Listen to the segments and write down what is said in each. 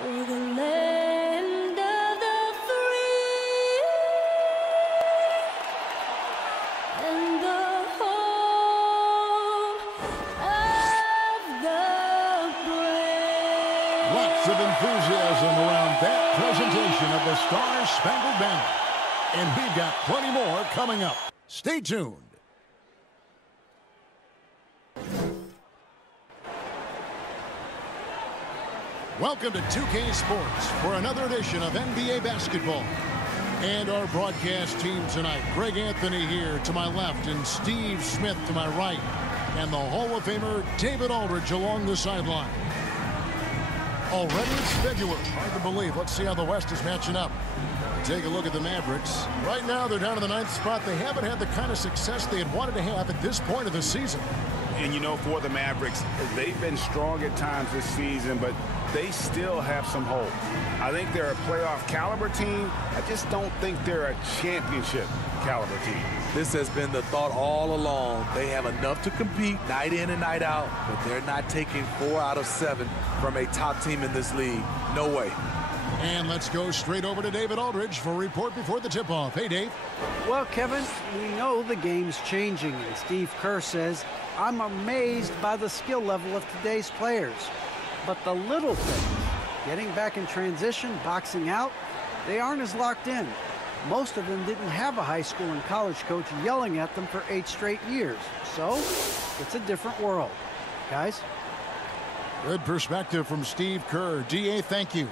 For the land of the free and the home of the brave. Lots of enthusiasm around that presentation of the Star-Spangled Banner. And we've got plenty more coming up. Stay tuned. Welcome to 2K Sports for another edition of NBA basketball. And our broadcast team tonight, Greg Anthony here to my left and Steve Smith to my right. And the Hall of Famer David Aldridge along the sideline. Already it's February. Hard to believe. Let's see how the West is matching up. Take a look at the Mavericks. Right now they're down to the 9th spot. They haven't had the kind of success they had wanted to have at this point of the season. And you know, for the Mavericks, they've been strong at times this season, but they still have some hope. I think they're a playoff caliber team. I just don't think they're a championship caliber team. This has been the thought all along. They have enough to compete night in and night out, but they're not taking 4 out of 7 from a top team in this league. No way. And let's go straight over to David Aldridge for a report before the tip-off. Hey, Dave. Well, Kevin, we know the game's changing, and Steve Kerr says, I'm amazed by the skill level of today's players. But the little things, getting back in transition, boxing out, they aren't as locked in. Most of them didn't have a high school and college coach yelling at them for 8 straight years. So, it's a different world. Guys? Good perspective from Steve Kerr. D.A., thank you.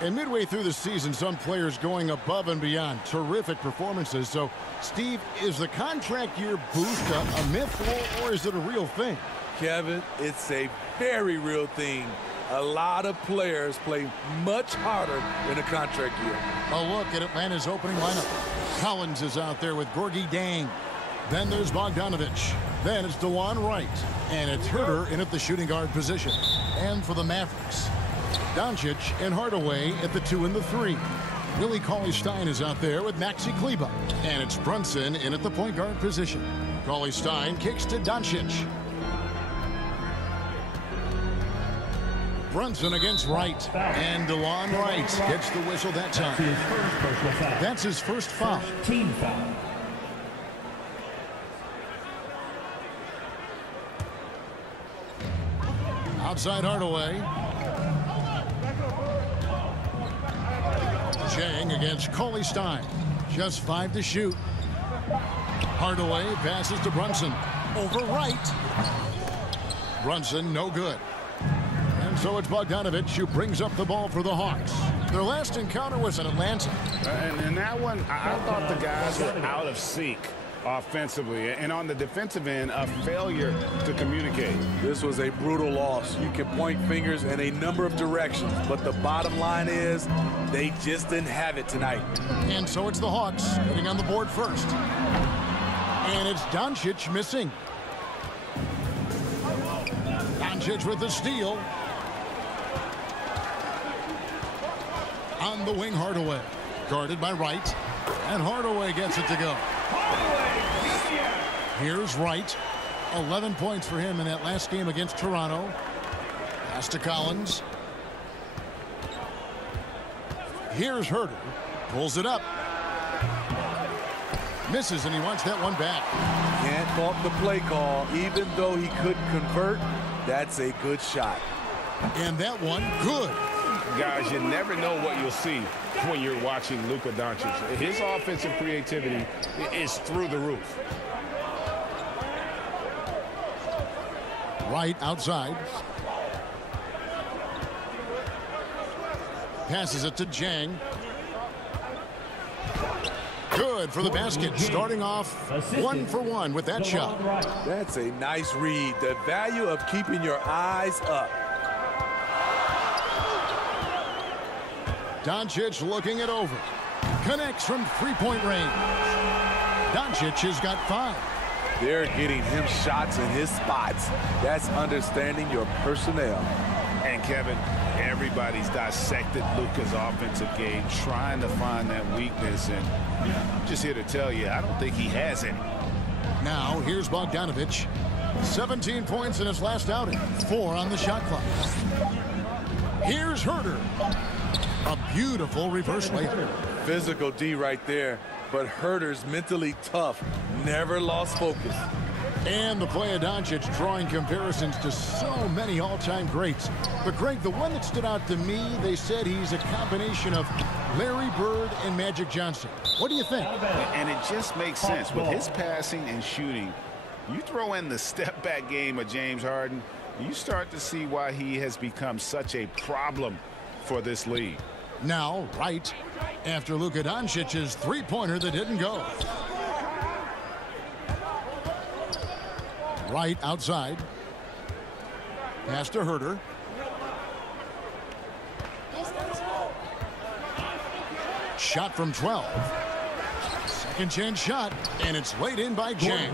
And midway through the season, some players going above and beyond. Terrific performances. So, Steve, is the contract year boost a myth or is it a real thing? Kevin, it's a very real thing. A lot of players play much harder in a contract year. A look at Atlanta's opening lineup. Collins is out there with Gorgie Dang. Then there's Bogdanovich. Then it's DeLon Wright. And it's Herter in at the shooting guard position. And for the Mavericks, Doncic and Hardaway at the 2 and the 3. Willie Cauley-Stein is out there with Maxi Kleber. And it's Brunson in at the point guard position. Cauley-Stein kicks to Doncic. Brunson against Wright. And DeLon Wright gets the whistle that time. That's his first foul. Team foul. Outside Hardaway. Chang against Cauley-Stein. Just 5 to shoot. Hardaway passes to Brunson. Over Wright. Brunson, no good. And so it's Bogdanovich who brings up the ball for the Hawks. Their last encounter was in Atlanta. And that one, I thought the guys were out of sync offensively. And on the defensive end, a failure to communicate. This was a brutal loss. You can point fingers in a number of directions, but the bottom line is they just didn't have it tonight. And so it's the Hawks getting on the board first. And it's Doncic missing. Doncic with the steal. On the wing, Hardaway. Guarded by Wright. And Hardaway gets it to go. Here's Wright. 11 points for him in that last game against Toronto. Pass to Collins. Here's Herter. Pulls it up. Misses, and he wants that one back. Can't fault the play call. Even though he couldn't convert, that's a good shot. And that one, good. Guys, you never know what you'll see when you're watching Luka Doncic. His offensive creativity is through the roof. Wright outside. Passes it to Jang. Good for the basket. Starting off 1 for 1 with that shot. That's a nice read. The value of keeping your eyes up. Doncic looking it over. Connects from three-point range. Doncic has got 5. They're getting him shots in his spots. That's understanding your personnel. And Kevin, everybody's dissected Luka's offensive game, trying to find that weakness. And I'm just here to tell you, I don't think he has any. Now, here's Bogdanovich. 17 points in his last outing. 4 on the shot clock. Here's Herder. A beautiful reverse layup. Physical D right there, but Herder's mentally tough, never lost focus. And the play of Doncic drawing comparisons to so many all-time greats. But Greg, the one that stood out to me, they said he's a combination of Larry Bird and Magic Johnson. What do you think? And it just makes sense. With his passing and shooting, you throw in the step-back game of James Harden, you start to see why he has become such a problem for this league. Now, Wright, after Luka Doncic's three-pointer that didn't go. Wright outside. Pass to Herder. Shot from 12. Second chance shot, and it's laid in by Jang.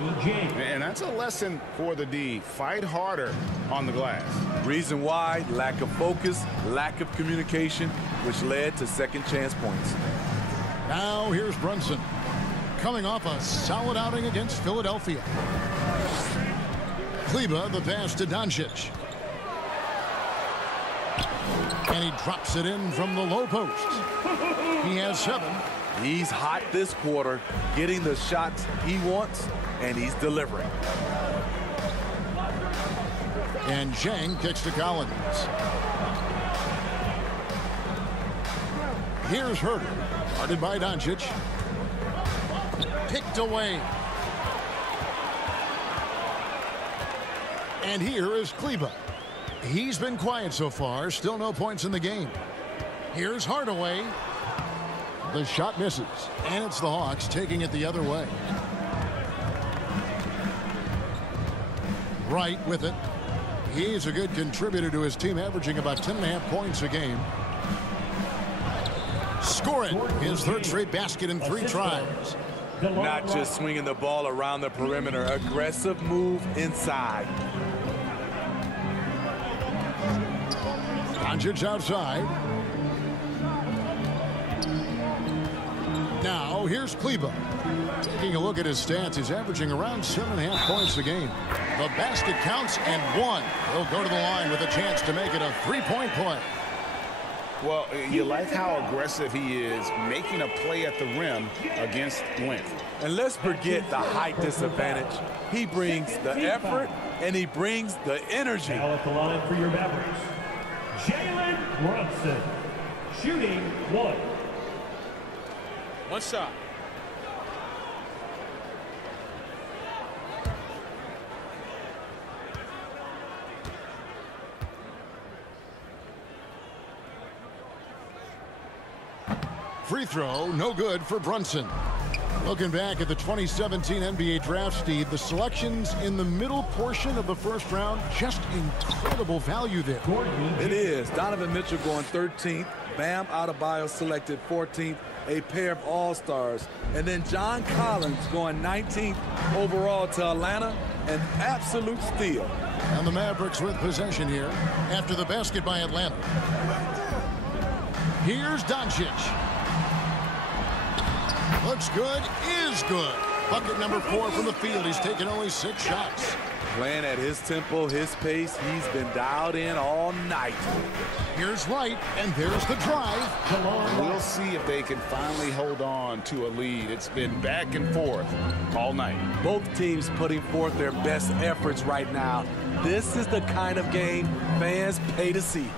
And that's a lesson for the D. Fight harder on the glass. Reason why: lack of focus, lack of communication, which led to second chance points. Now here's Brunson, coming off a solid outing against Philadelphia. Kleba, the pass to Doncic. And he drops it in from the low post. He has 7. He's hot this quarter, getting the shots he wants, and he's delivering. And Zhang kicks to Collins. Here's Herder, guarded by Doncic. Picked away. And here is Kleba. He's been quiet so far. Still no points in the game. Here's Hardaway. The shot misses. And it's the Hawks taking it the other way. Wright with it. He's a good contributor to his team, averaging about 10.5 points a game. Scoring his third straight basket in 3 tries. Not just swinging the ball around the perimeter. Aggressive move inside. Doncic outside. Now here's Kleba. Taking a look at his stats, he's averaging around 7.5 points a game. The basket counts and 1. He'll go to the line with a chance to make it a 3-point play. Well, you like how aggressive he is, making a play at the rim against length. And let's forget the height disadvantage. He brings the effort and he brings the energy. Now at the line for your Mavericks, Jalen Brunson, shooting 1. One shot. Free throw, no good for Brunson. Looking back at the 2017 NBA draft, Steve, the selections in the middle portion of the first round, just incredible value there. It is. Donovan Mitchell going 13th. Bam Adebayo selected 14th. A pair of all-stars. And then John Collins going 19th overall to Atlanta. An absolute steal. And the Mavericks with possession here after the basket by Atlanta. Here's Doncic. Looks good, is good. Bucket number 4 from the field. He's taken only 6 shots. Playing at his tempo, his pace. He's been dialed in all night. Here's Wright, and there's the drive. We'll see if they can finally hold on to a lead. It's been back and forth all night. Both teams putting forth their best efforts right now. This is the kind of game fans pay to see.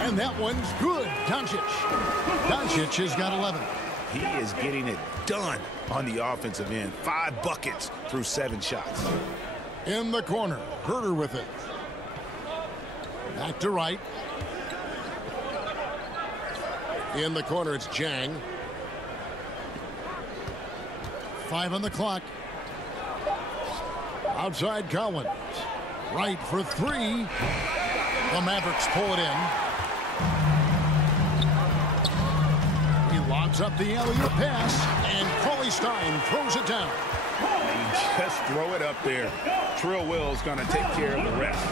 And that one's good. Doncic. Doncic has got 11. He is getting it done on the offensive end. 5 buckets through 7 shots. In the corner, Herder with it. Back to Wright. In the corner, it's Jang. 5 on the clock. Outside Collins. Wright for 3. The Mavericks pull it in. He lobs up the alley-oop pass, and cauley-stein throws it down. You just throw it up there. Trill Will's going to take care of the rest.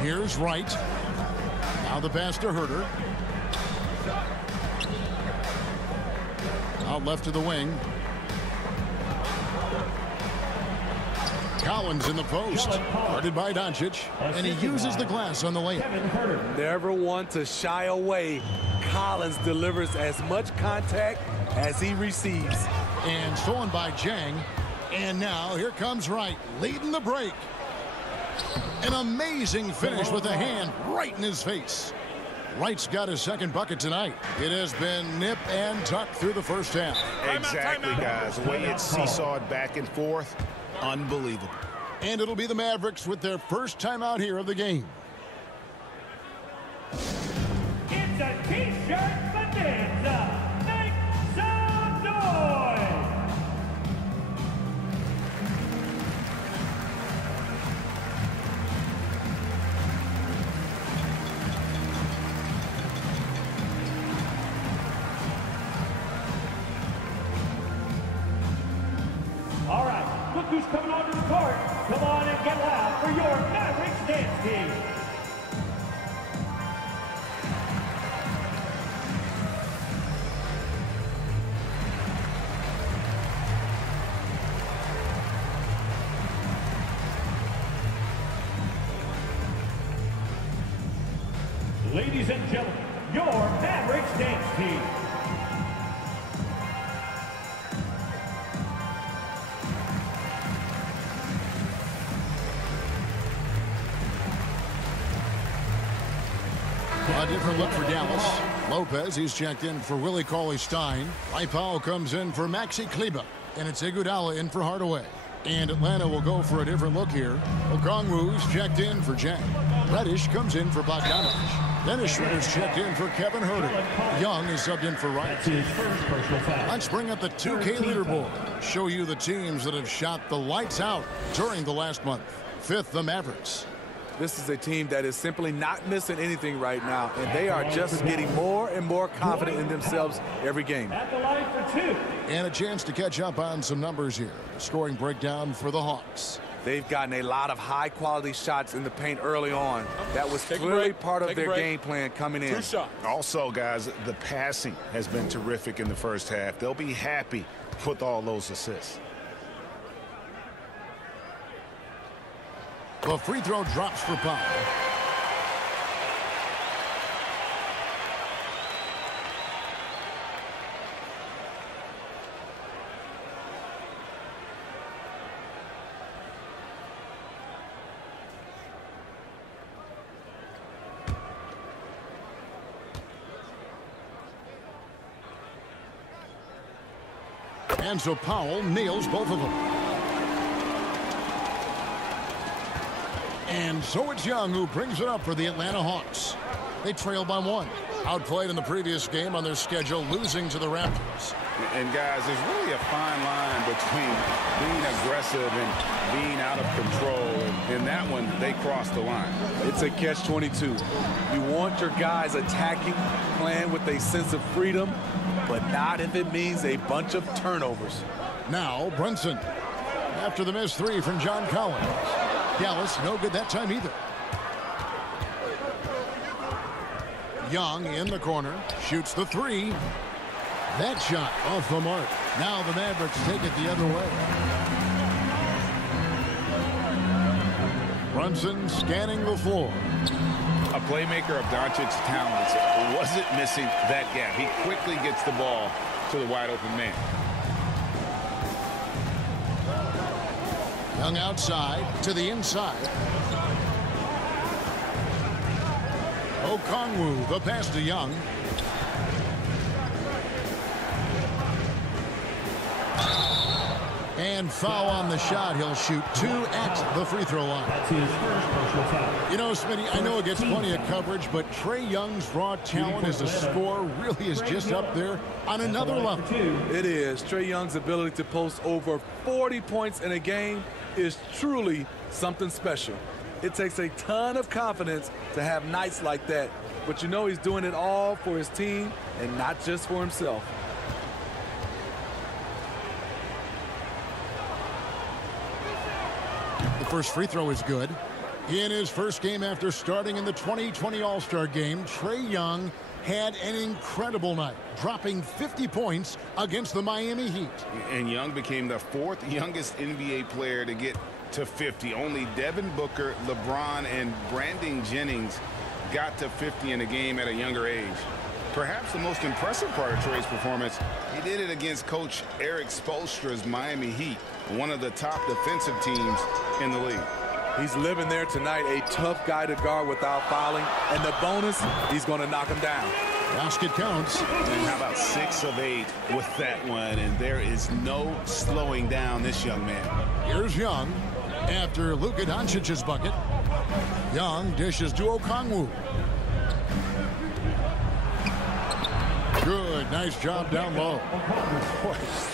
Here's Wright. Now the pass to Herder. Out left to the wing. Collins in the post, guarded by Doncic, and he uses the glass on the layup. Never one to shy away. Collins delivers as much contact as he receives. And stolen by Jang. And now here comes Wright, leading the break. An amazing finish with a hand right in his face. Wright's got his second bucket tonight. It has been nip and tuck through the first half. Exactly, guys. The way it's seesawed back and forth, unbelievable. And it'll be the Mavericks with their first timeout here of the game. It's a T-shirt bonanza. Make some noise. All right, look who's coming onto the court. Come on and get loud for your Mavericks dance team. Ladies and gentlemen, your Mavericks dance team. A different look for Dallas. Lopez, he's checked in for Willie Cauley-Stein. Powell comes in for Maxi Kleba. And it's Iguodala in for Hardaway. And Atlanta will go for a different look here. Okongwu's checked in for Jang. Reddish comes in for Bogdanovich. Dennis Schroeder's checked in for Kevin Huerter. Young is subbed in for Wright. Let's bring up the 2K leaderboard. Show you the teams that have shot the lights out during the last month. Fifth, the Mavericks. This is a team that is simply not missing anything right now, and they are just getting more and more confident in themselves every game. At the line for two. And a chance to catch up on some numbers here. Scoring breakdown for the Hawks. They've gotten a lot of high-quality shots in the paint early on. That was clearly part of their game plan coming in. Also, guys, the passing has been terrific in the first half. They'll be happy with all those assists. The free throw drops for Powell. And so Powell nails both of them. And so it's Young who brings it up for the Atlanta Hawks. They trail by one. Outplayed in the previous game on their schedule, losing to the Raptors. And guys, there's really a fine line between being aggressive and being out of control. In that one, they crossed the line. It's a catch-22. You want your guys attacking, playing with a sense of freedom, but not if it means a bunch of turnovers. Now Brunson. After the missed three from John Collins. Dallas, no good that time either. Young in the corner, shoots the three. That shot off the mark. Now the Mavericks take it the other way. Brunson scanning the floor. A playmaker of Doncic's talents wasn't missing that gap. He quickly gets the ball to the wide open man. Young outside to the inside. Okongwu, the pass to Young. And foul on the shot. He'll shoot two at the free throw line. That's his first personal foul. You know, Smitty, I know it gets plenty of coverage, but Trae Young's raw talent as a scorer really is just up there on another level. It is. Trae Young's ability to post over 40 points in a game is truly something special. It takes a ton of confidence to have nights like that, but you know he's doing it all for his team and not just for himself. The first free throw is good. In his first game after starting in the 2020 All-Star game, Trae Young had an incredible night, dropping 50 points against the Miami Heat. And Young became the fourth youngest NBA player to get to 50. Only Devin Booker, LeBron, and Brandon Jennings got to 50 in the game at a younger age. Perhaps the most impressive part of Trey's performance, he did it against Coach Eric Spoelstra's Miami Heat, one of the top defensive teams in the league. He's living there tonight, a tough guy to guard without fouling. And the bonus, he's going to knock him down. Basket counts. And how about 6 of 8 with that one? And there is no slowing down this young man. Here's Young after Luka Doncic's bucket. Young dishes to Okongwu. Good, nice job down low.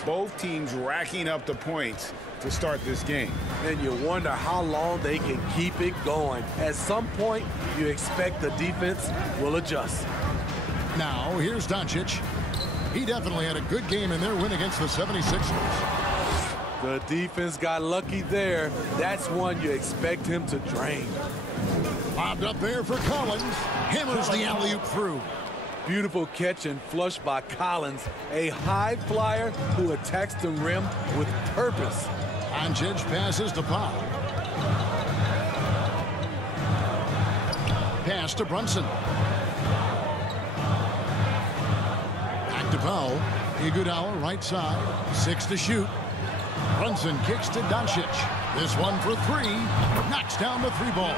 Both teams racking up the points to start this game. And you wonder how long they can keep it going. At some point, you expect the defense will adjust. Now, here's Doncic. He definitely had a good game in their win against the 76ers. The defense got lucky there. That's one you expect him to drain. Lobbed up there for Collins. Hammers the alley-oop through. Beautiful catch and flush by Collins, a high flyer who attacks the rim with purpose. Doncic passes to Powell. Pass to Brunson. Back to Powell. Iguodala right side. 6 to shoot. Brunson kicks to Doncic. This one for 3. Knocks down the 3-ball.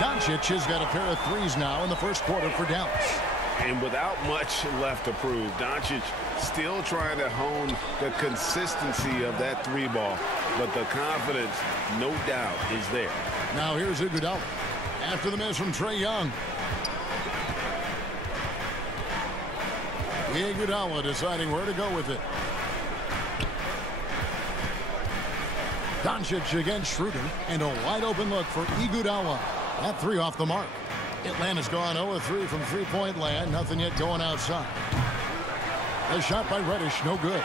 Doncic has got a pair of threes now in the first quarter for Dallas. And without much left to prove, Doncic still trying to hone the consistency of that 3-ball. But the confidence, no doubt, is there. Now here's Iguodala after the miss from Trae Young. Iguodala deciding where to go with it. Doncic against Schroeder, and a wide open look for Iguodala. That 3 off the mark. Atlanta's gone 0-3 from three-point land. Nothing yet going outside. A shot by Reddish, no good.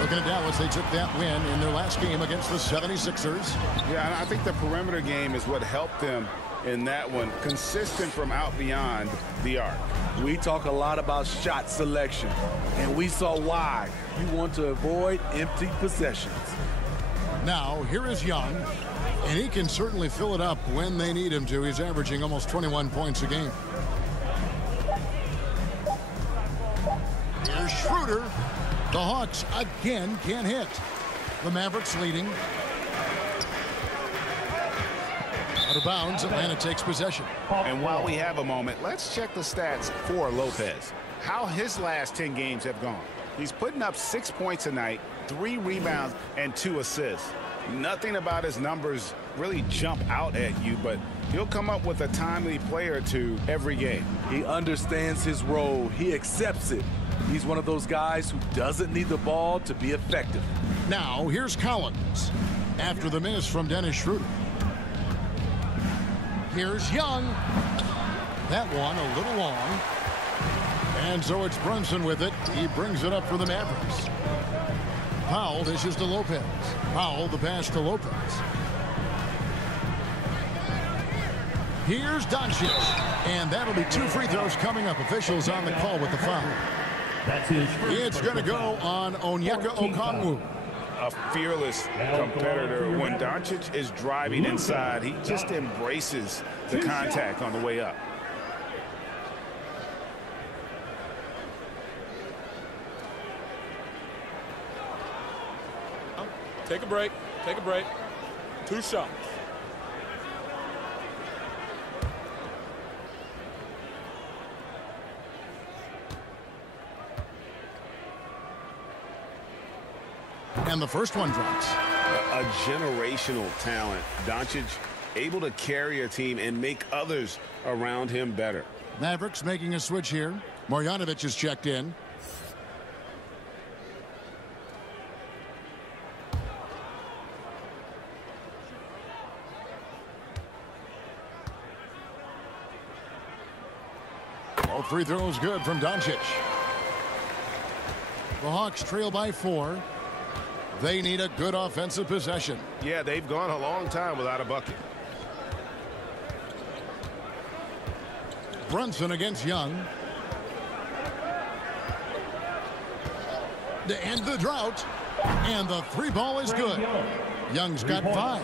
Looking at Dallas, they took that win in their last game against the 76ers. Yeah, and I think the perimeter game is what helped them in that one. Consistent from out beyond the arc. We talk a lot about shot selection, and we saw why. You want to avoid empty possessions. Now, here is Young, and he can certainly fill it up when they need him to. He's averaging almost 21 points a game. Here's Schroeder. The Hawks again can't hit. The Mavericks leading. Out of bounds, Atlanta takes possession. And while we have a moment, let's check the stats for Lopez. How his last 10 games have gone. He's putting up 6 points a night, 3 rebounds, and 2 assists. Nothing about his numbers really jump out at you, but he'll come up with a timely play or two every game. He understands his role. He accepts it. He's one of those guys who doesn't need the ball to be effective. Now, here's Collins after the miss from Dennis Schroeder. Here's Young. That one a little long. And so it's Brunson with it. He brings it up for the Mavericks. Powell dishes to Lopez. Powell the pass to Lopez. Here's Doncic. And that'll be 2 free throws coming up. Officials on the call with the foul. That's his It's going to go on Onyeka Okongwu. A fearless competitor. When Doncic is driving inside, he just embraces the contact on the way up. Take a break. Take a break. 2 shots. And the first one drops. A generational talent. Doncic able to carry a team and make others around him better. Mavericks making a switch here. Marjanovic is checked in. All free throws good from Doncic. The Hawks trail by 4. They need a good offensive possession. Yeah, they've gone a long time without a bucket. Brunson against Young. To end the drought. And the 3-ball is good. Young's got 5.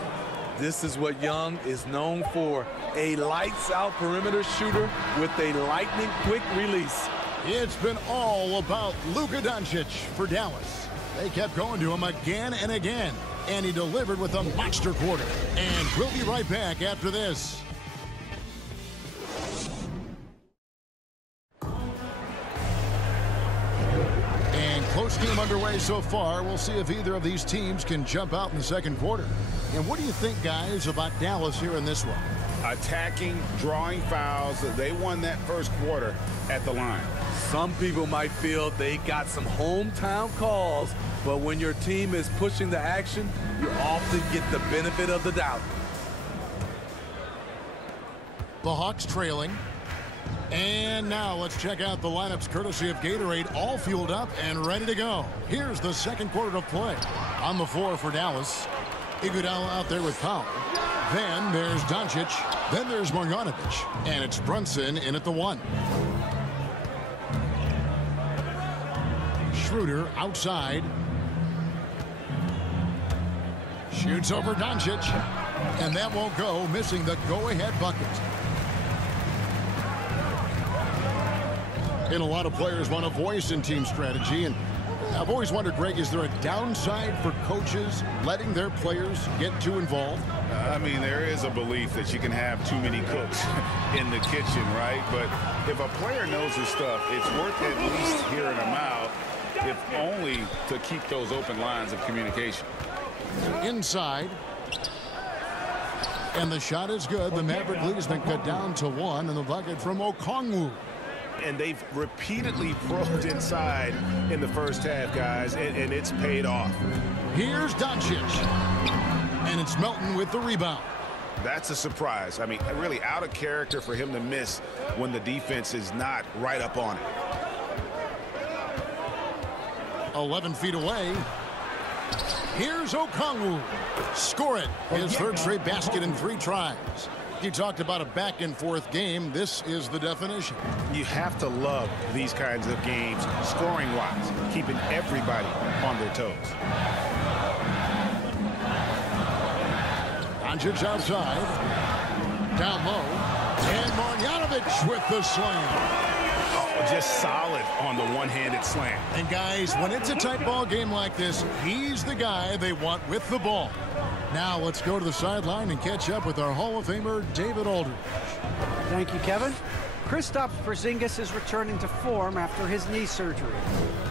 This is what Young is known for, a lights-out perimeter shooter with a lightning-quick release. It's been all about Luka Doncic for Dallas. They kept going to him again and again, and he delivered with a monster quarter. And we'll be right back after this. And close game underway so far. We'll see if either of these teams can jump out in the second quarter. And what do you think, guys, about Dallas here in this one? Attacking, drawing fouls. They won that first quarter at the line. Some people might feel they got some hometown calls, but when your team is pushing the action, you often get the benefit of the doubt. The Hawks trailing. And now let's check out the lineups courtesy of Gatorade, all fueled up and ready to go. Here's the second quarter of play. On the floor for Dallas, Iguodala out there with Powell. Then there's Doncic. Then there's Marjanovic. And it's Brunson in at the 1. Schroeder outside. Shoots over Doncic. And that won't go, missing the go-ahead bucket. And a lot of players want a voice in team strategy. And I've always wondered, Greg, is there a downside for coaches letting their players get too involved? I mean, there is a belief that you can have too many cooks in the kitchen, right? But if a player knows his stuff, it's worth at least hearing them out, if only to keep those open lines of communication. Inside. And the shot is good. The Maverick lead has been cut down to 1, and the bucket from Okongwu. And they've repeatedly probed inside in the first half, guys, and it's paid off. Here's Doncic. And it's Melton with the rebound. That's a surprise. I mean, really out of character for him to miss when the defense is not right up on it. 11 feet away. Here's Okongwu. Score it. His third straight basket in 3 tries. You talked about a back-and-forth game. This is the definition. You have to love these kinds of games, scoring-wise, keeping everybody on their toes. Doncic outside. Down low. And Marjanovic with the slam. Oh, just solid on the one-handed slam. And, guys, when it's a tight ball game like this, he's the guy they want with the ball. Now let's go to the sideline and catch up with our Hall of Famer, David Aldridge. Thank you, Kevin. Kristaps Porzingis is returning to form after his knee surgery.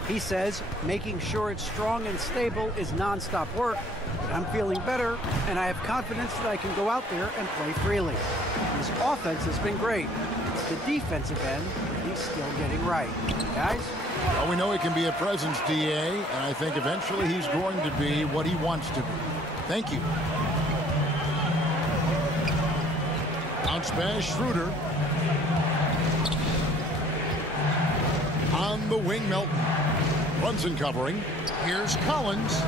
He says making sure it's strong and stable is nonstop work, but I'm feeling better, and I have confidence that I can go out there and play freely. His offense has been great. It's the defensive end that he's still getting right. Guys? Well, we know he can be a presence, DA, and I think eventually he's going to be what he wants to be. Thank you. Bounce pass, Schroeder. On the wing, Melton. Brunson covering. Here's Collins.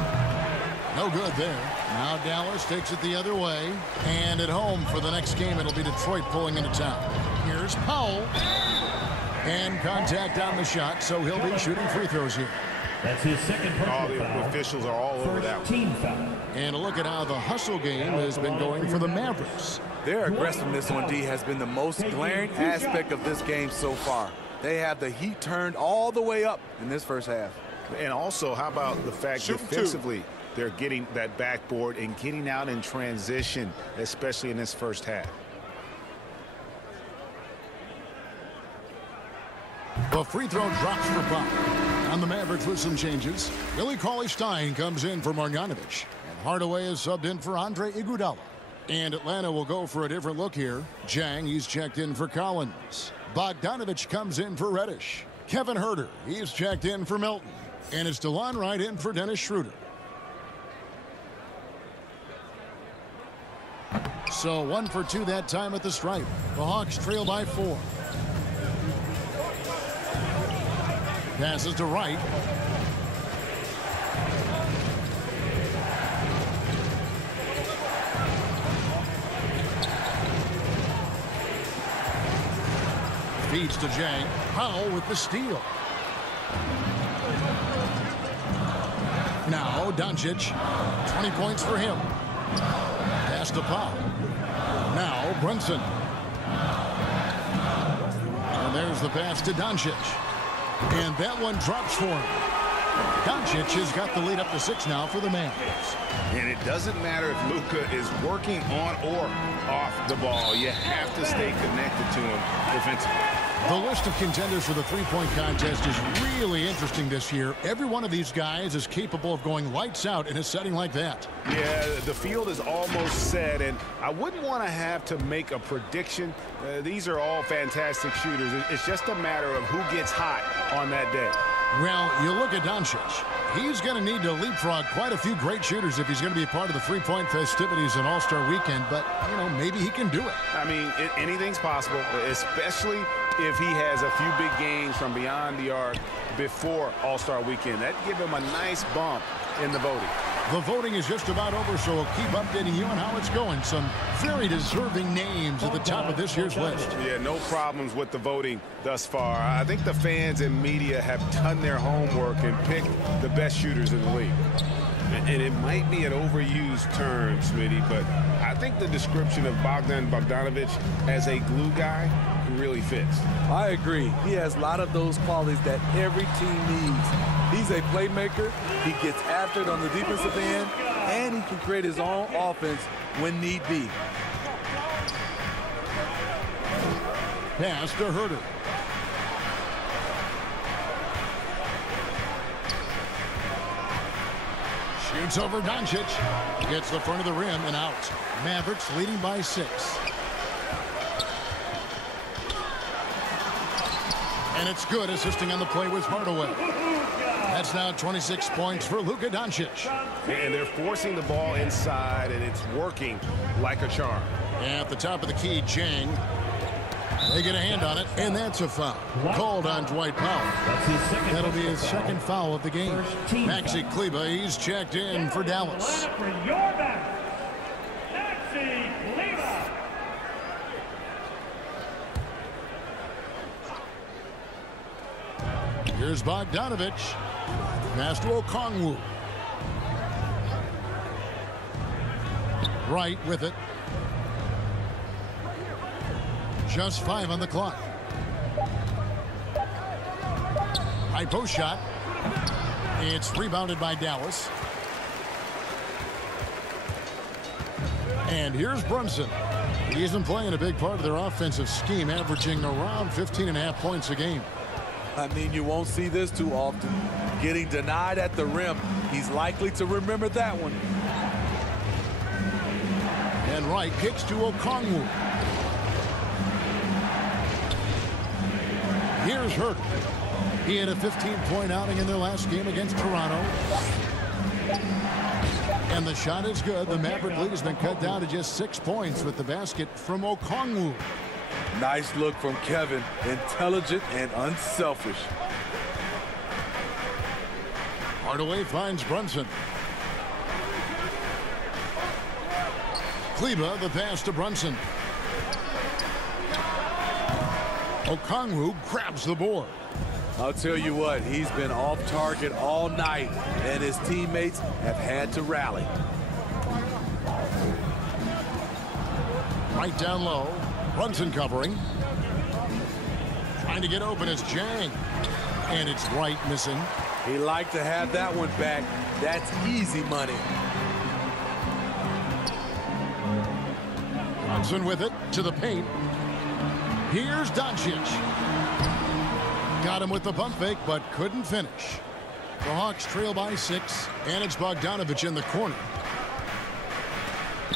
No good there. Now Dallas takes it the other way. And at home for the next game, it'll be Detroit pulling into town. Here's Powell. And contact on the shot, so he'll be shooting free throws here. That's his second personal foul. The officials are all over that one. Team foul. And a look at how the hustle game has been going for the Mavericks. Their aggressiveness on D has been the most glaring aspect of this game so far. They have the heat turned all the way up in this first half. And also, how about the fact defensively, they're getting that backboard and getting out in transition, especially in this first half. The free throw drops for Bob. On the Mavericks with some changes. Billy Cauley-Stein comes in for Marjanovic. And Hardaway is subbed in for Andre Iguodala. And Atlanta will go for a different look here. Jang, he's checked in for Collins. Bogdanovich comes in for Reddish. Kevin Huerter, he's checked in for Melton. And it's DeLon Wright in for Dennis Schroeder. So 1 for 2 that time at the stripe. The Hawks trail by 4. Passes to Wright. Feeds to Jang. Powell with the steal. Now Doncic. 20 points for him. Pass to Pop. Now Brunson. And there's the pass to Doncic. And that one drops for him. Doncic has got the lead up to 6 now for the Mavs. And it doesn't matter if Luka is working on or off the ball. You have to stay connected to him defensively. The list of contenders for the three-point contest is really interesting this year. Every one of these guys is capable of going lights out in a setting like that. Yeah, the field is almost set, and I wouldn't want to have to make a prediction. These are all fantastic shooters. It's just a matter of who gets hot on that day. Well, you look at Doncic. He's going to need to leapfrog quite a few great shooters if he's going to be a part of the three-point festivities in All-Star Weekend. But, you know, maybe he can do it. I mean, anything's possible, especially if he has a few big games from beyond the arc before All-Star Weekend. That'd give him a nice bump in the voting. The voting is just about over, so we'll keep updating you on how it's going. Some very deserving names at the top of this year's list. Yeah, no problems with the voting thus far. I think the fans and media have done their homework and picked the best shooters in the league. And it might be an overused term, Smitty, but I think the description of Bogdan Bogdanovic as a glue guy really fits. I agree. He has a lot of those qualities that every team needs. He's a playmaker. He gets after it on the defensive end, and he can create his own offense when need be. Pass to Herter. Shoots over Doncic. Gets the front of the rim and out. Mavericks leading by 6. And it's good. Assisting on the play with Hardaway. That's now 26 points for Luka Doncic. And they're forcing the ball inside, and it's working like a charm. At the top of the key, Jang. They get a hand on it, and that's a foul. Called on Dwight Powell. That'll be his second foul of the game. Maxi Kleber, he's checked in for Dallas. Here's Bogdanovic. Pass to Okongwu. Right with it. Just 5 on the clock. High post shot. It's rebounded by Dallas. And here's Brunson. He isn't playing a big part of their offensive scheme, averaging around 15.5 points a game. I mean, you won't see this too often. Getting denied at the rim. He's likely to remember that one. And Wright kicks to Okongwu. Here's Hurt. He had a 15-point outing in their last game against Toronto. And the shot is good. The Maverick lead has been cut down to just 6 points with the basket from Okongwu. Nice look from Kevin. Intelligent and unselfish. Hardaway finds Brunson. Kleber, the pass to Brunson. Okongwu grabs the board. I'll tell you what, he's been off target all night, and his teammates have had to rally. Right down low. Brunson covering. Trying to get open is Jang. And it's Wright missing. He liked to have that one back. That's easy money. Brunson with it to the paint. Here's Doncic. Got him with the pump fake, but couldn't finish. The Hawks trail by 6, and it's Bogdanovic in the corner.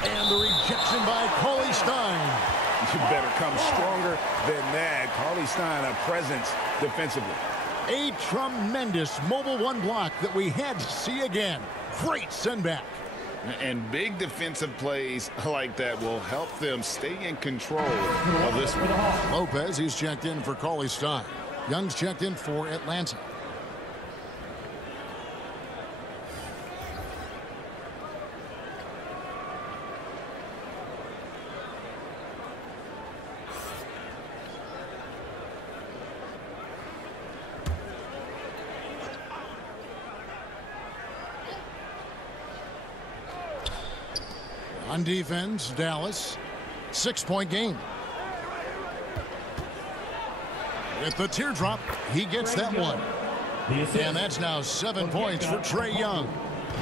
And the rejection by cauley-stein. You better come stronger than that. Cauley-Stein, a presence defensively. A tremendous mobile one block that we had to see again. Great send back. And big defensive plays like that will help them stay in control of this one. Lopez, he's checked in for cauley-stein. Young's checked in for Atlanta. On defense, Dallas. 6-point game. With the teardrop, he gets that one. And that's now 7 points for Trae Young.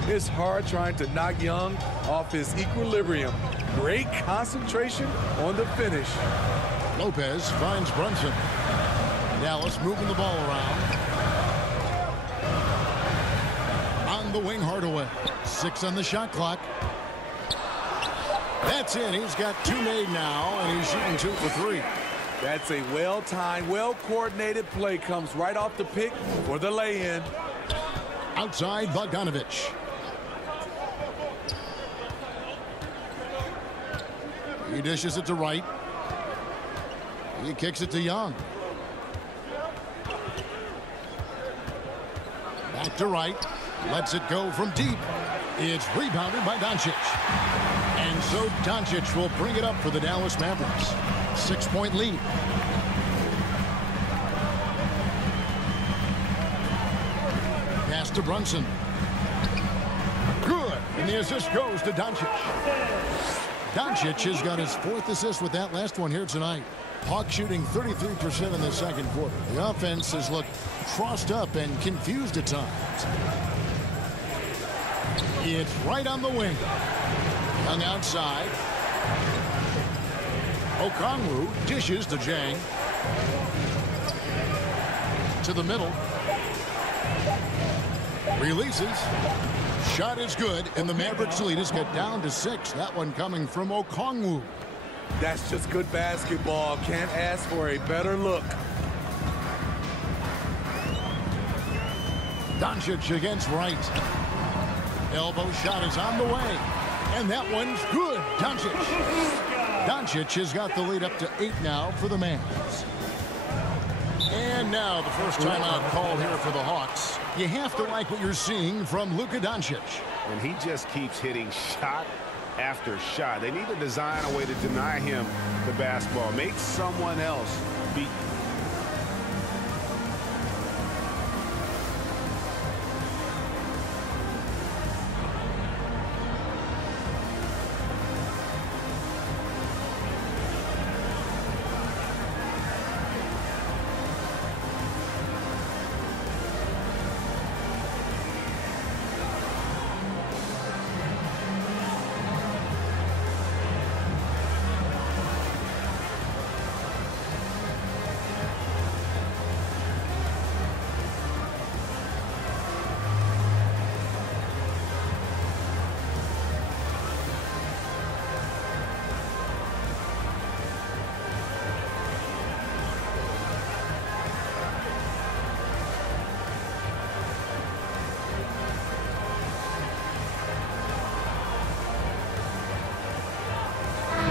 It's hard trying to knock Young off his equilibrium. Great concentration on the finish. Lopez finds Brunson. Dallas moving the ball around. On the wing, Hardaway. 6 on the shot clock. That's in. He's got 2 made now, and he's shooting 2 for 3. That's a well-timed, well-coordinated play. Comes right off the pick for the lay-in. Outside, Bogdanovich. He dishes it to Wright. He kicks it to Young. Back to Wright. Lets it go from deep. It's rebounded by Doncic. And so Doncic will bring it up for the Dallas Mavericks. 6-point lead. Pass to Brunson. Good. And the assist goes to Doncic. Doncic has got his 4th assist with that last one here tonight. Hawks shooting 33% in the second quarter. The offense has looked crossed up and confused at times. It's right on the wing. Young outside. Okongwu dishes to Jang. To the middle. Releases. Shot is good, and the Mavericks lead has got down to 6. That one coming from Okongwu. That's just good basketball. Can't ask for a better look. Doncic against Wright. Elbow shot is on the way. And that one's good. Doncic has got the lead up to 8 now for the Mavs. And now the first timeout call here for the Hawks. You have to like what you're seeing from Luka Doncic. And he just keeps hitting shot after shot. They need to design a way to deny him the basketball. Make someone else beat.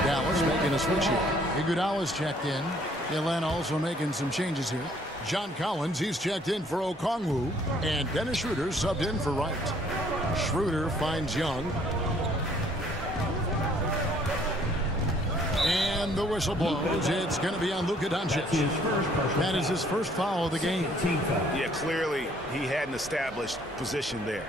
Dallas making a switch here. Iguodala's checked in. Atlanta also making some changes here. John Collins, he's checked in for Okongwu. And Dennis Schroeder subbed in for Wright. Schroeder finds Young. And the whistle blows. It's going to be on Luka Doncic. That is his first foul of the game. Yeah, clearly he had an established position there.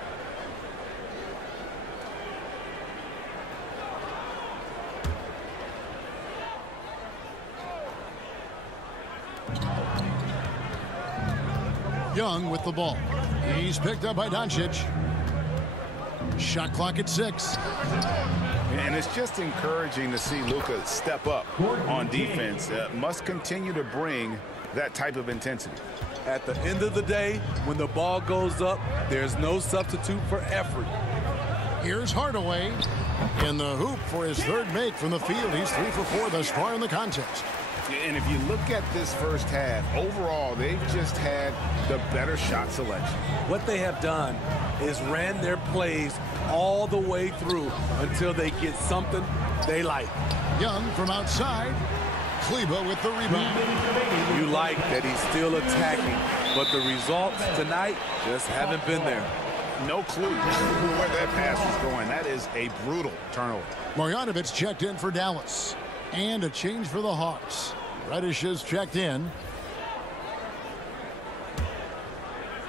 Young with the ball. He's picked up by Doncic. Shot clock at 6. And it's just encouraging to see Luka step up on defense. Must continue to bring that type of intensity. At the end of the day, when the ball goes up, there's no substitute for effort. Here's Hardaway in the hoop for his 3rd make from the field. He's 3 for 4 thus far in the contest. And if you look at this first half, overall, they've just had the better shot selection. What they have done is ran their plays all the way through until they get something they like. Young from outside. Kleba with the rebound. You like that he's still attacking, but the results tonight just haven't been there. No clue where that pass is going. That is a brutal turnover. Marjanovic checked in for Dallas. And a change for the Hawks. Reddish is checked in.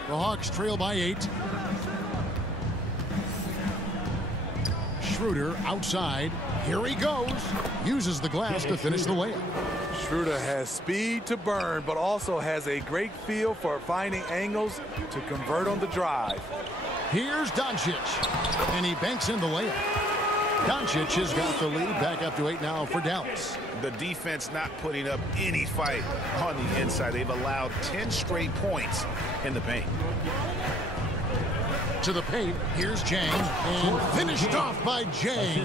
The Hawks trail by 8. Schroeder outside. Here he goes. Uses the glass to finish the layup. Schroeder has speed to burn, but also has a great feel for finding angles to convert on the drive. Here's Doncic, and he banks in the layup. Doncic has got the lead back up to 8 now for Dallas. The defense not putting up any fight on the inside. They've allowed 10 straight points in the paint. To the paint, here's Jang, and finished off by Jang.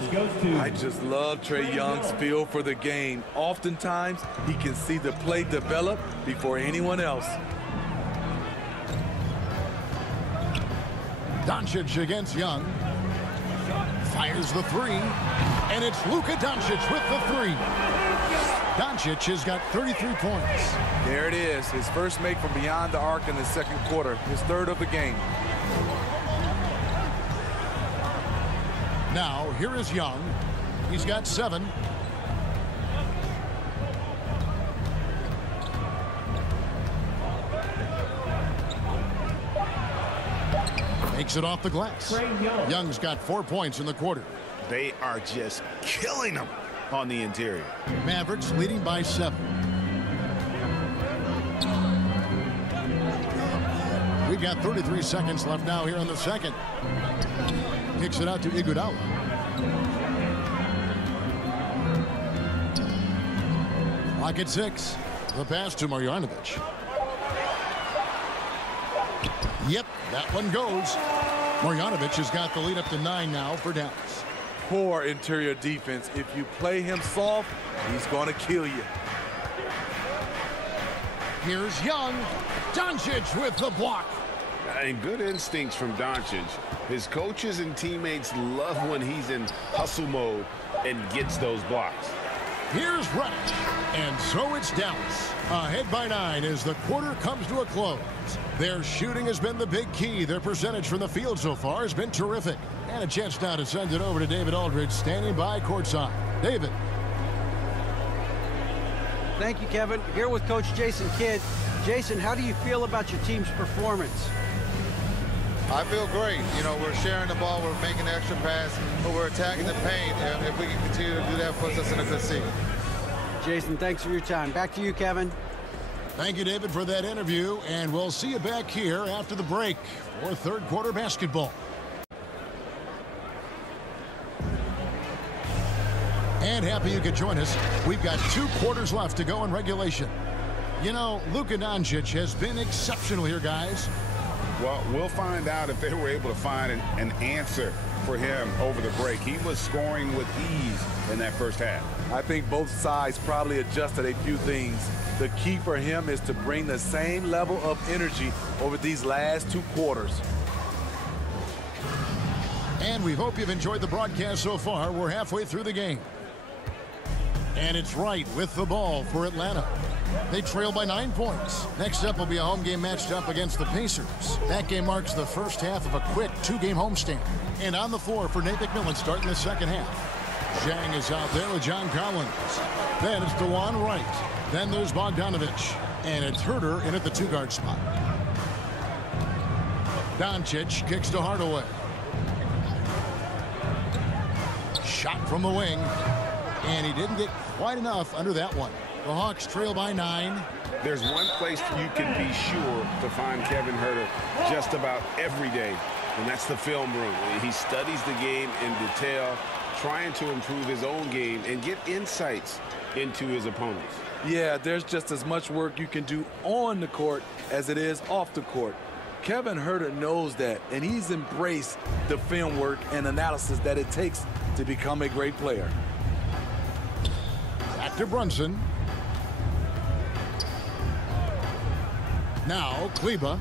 I just love Trae Young's feel for the game. Oftentimes, he can see the play develop before anyone else. Doncic against Young. Fires the three, and it's Luka Doncic with the three. Doncic has got 33 points. There it is, his first make from beyond the arc in the second quarter, his third of the game. Now, here is Young. He's got 7. Makes it off the glass. Young's got 4 points in the quarter. They are just killing them on the interior. Mavericks leading by 7. We've got 33 seconds left now here in the second. Kicks it out to Iguodala. Clock at 6. The pass to Marjanovic. Yep, that one goes. Marjanovic has got the lead up to 9 now for Dallas. Poor interior defense. If you play him soft, he's going to kill you. Here's Young. Doncic with the block. And good instincts from Doncic. His coaches and teammates love when he's in hustle mode and gets those blocks. Here's Reddish. And so it's Dallas. Ahead by 9 as the quarter comes to a close. Their shooting has been the big key. Their percentage from the field so far has been terrific. And a chance now to send it over to David Aldridge, standing by courtside. David. Thank you, Kevin. Here with Coach Jason Kidd. Jason, how do you feel about your team's performance? I feel great. You know, we're sharing the ball, we're making the extra pass, but we're attacking the paint. And if we can continue to do that, puts us in a good seat. Jason, thanks for your time. Back to you, Kevin. Thank you, David, for that interview. And we'll see you back here after the break for third quarter basketball. And happy you could join us. We've got 2 quarters left to go in regulation. You know, Luka Doncic has been exceptional here, guys. Well, we'll find out if they were able to find an answer for him over the break. He was scoring with ease in that first half. I think both sides probably adjusted a few things. The key for him is to bring the same level of energy over these last 2 quarters. And we hope you've enjoyed the broadcast so far. We're halfway through the game. And it's Wright with the ball for Atlanta. They trail by 9 points. Next up will be a home game matched up against the Pacers. That game marks the first half of a quick 2-game homestand. And on the floor for Nate McMillan starting the second half. Zhang is out there with John Collins. Then it's DeJuan Wright. Then there's Bogdanovich. And it's Herter in at the 2-guard spot. Doncic kicks to Hardaway. Shot from the wing. And he didn't get quite enough under that one. The Hawks trail by 9. There's one place you can be sure to find Kevin Herter just about every day, and that's the film room. He studies the game in detail, trying to improve his own game and get insights into his opponents. Yeah, there's just as much work you can do on the court as it is off the court. Kevin Herter knows that, and he's embraced the film work and analysis that it takes to become a great player. Back to Brunson. Now, Kleba.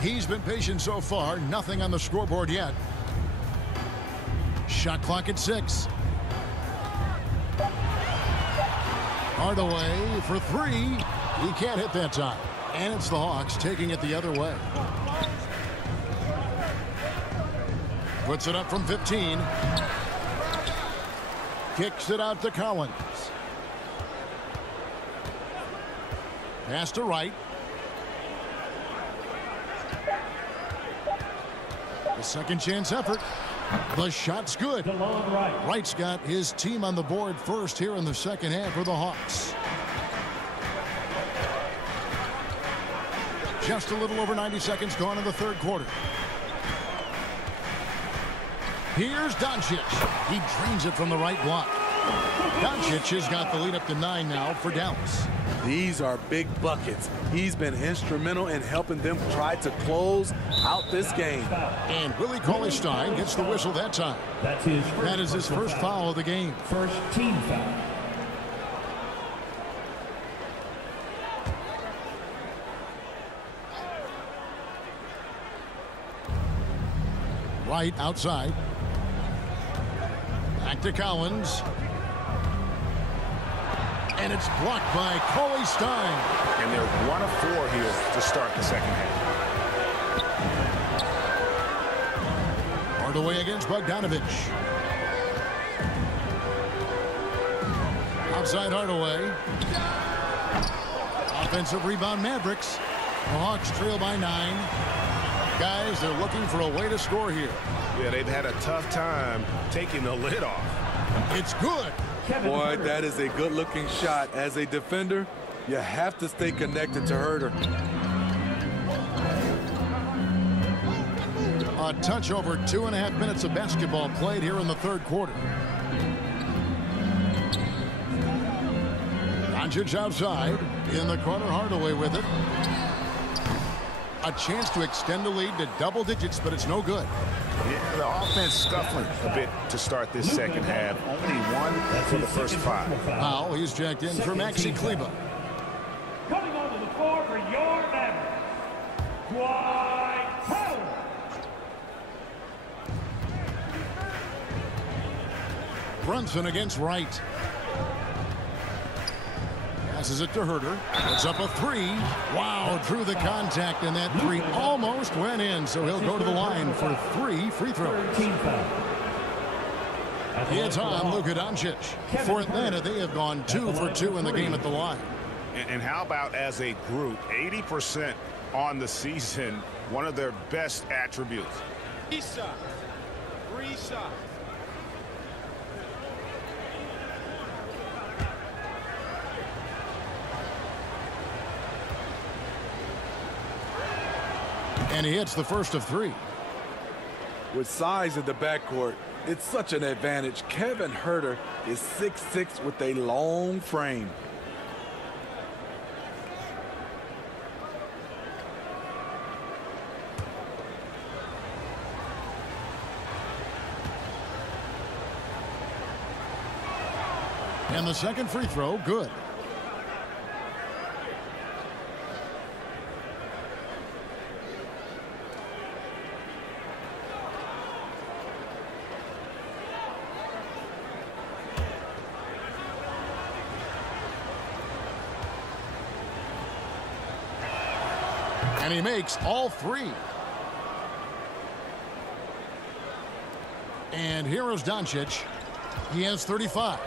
He's been patient so far. Nothing on the scoreboard yet. Shot clock at 6. Hardaway for 3. He can't hit that time. And it's the Hawks taking it the other way. Puts it up from 15. Kicks it out to Collins. Pass to Wright. A second chance effort. The shot's good. Wright's got his team on the board first here in the second half for the Hawks. Just a little over 90 seconds gone in the third quarter. Here's Doncic. He drains it from the right block. Doncic has got the lead up to 9 now for Dallas. These are big buckets. He's been instrumental in helping them try to close out this game. And Willie Cauley-Stein gets the whistle that time. That is his first foul of the game. First team foul. Wright outside. Back to Collins. And it's blocked by cauley-stein. And they're 1 of 4 here to start the second half. Hardaway against Bogdanovich. Outside Hardaway. Offensive rebound Mavericks. The Hawks trail by 9. Guys, they're looking for a way to score here. Yeah, they've had a tough time taking the lid off. It's good. Boy, that is a good-looking shot. As a defender, you have to stay connected to Herter. A touch over 2.5 minutes of basketball played here in the third quarter. Doncic outside. In the corner, Hardaway with it. A chance to extend the lead to double digits, but it's no good. Yeah, the offense scuffling a bit to start this second half. Only 1 for the first 5. Powell, he's checked in for Maxi Kleber. Coming onto the floor for your Mavericks, Dwight Howard. Brunson against Wright. Passes it to Herter. It's up a 3. Wow, through the contact, and that 3 almost went in, so he'll go to the line for 3 free throws. It's on Luka Doncic. For Atlanta, they have gone 2 for 2 in the game at the line. And how about as a group, 80% on the season, one of their best attributes. 3 shots. 3 shots. And he hits the first of 3. With size in the backcourt, it's such an advantage. Kevin Herter is 6'6" with a long frame. And the second free throw, good. And he makes all 3. And here is Doncic. He has 35.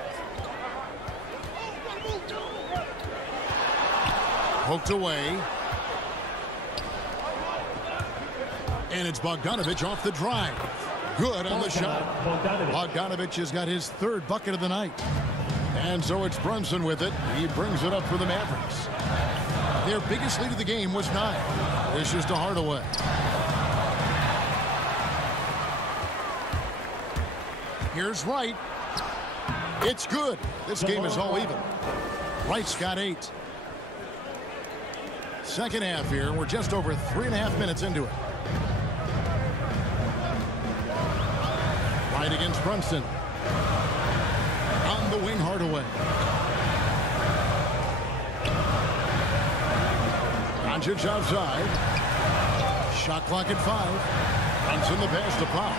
Poked away. And it's Bogdanovich off the drive. Good on the shot. Bogdanovich has got his 3rd bucket of the night. And so it's Brunson with it. He brings it up for the Mavericks. Their biggest lead of the game was 9. This is to Hardaway. Here's Wright. It's good. This game is all even. Wright's got 8. Second half here. We're just over 3.5 minutes into it. Wright against Brunson. On the wing, Hardaway. Doncic outside. Shot clock at 5. Brunson the pass to Powell.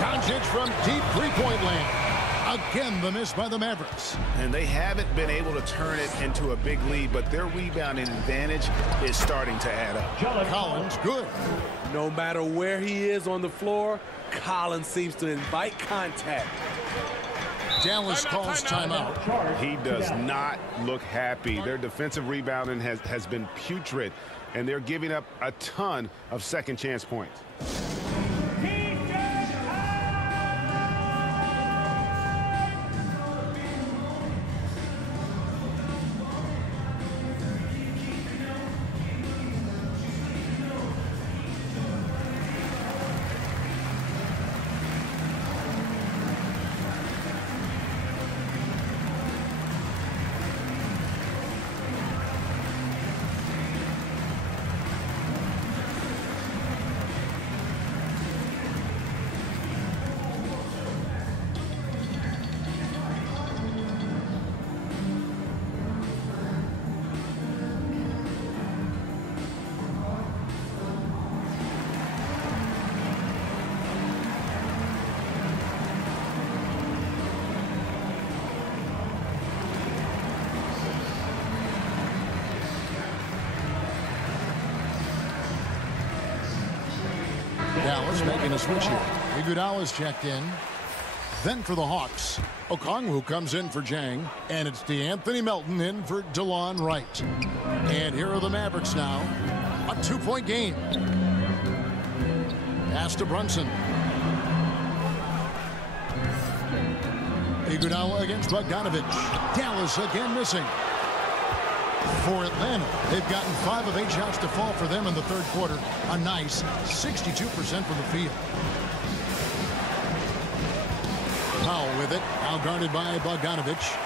Doncic from deep three-point land. Again, the miss by the Mavericks. And they haven't been able to turn it into a big lead, but their rebounding advantage is starting to add up. Collins, good. No matter where he is on the floor, Collins seems to invite contact. Dallas calls timeout. He does not look happy. Their defensive rebounding has been putrid, and they're giving up a ton of second chance points. He Dallas making a switch here. Iguodala's checked in. Then for the Hawks, Okongwu comes in for Jang, and it's DeAnthony Melton in for DeLon Wright. And here are the Mavericks now. A 2-point game. Pass to Brunson. Iguodala against Bogdanovich. Dallas again missing. For Atlanta, they've gotten 5 of 8 shots to fall for them in the third quarter. A nice 62% from the field. Powell with it. Now guarded by Bogdanovich.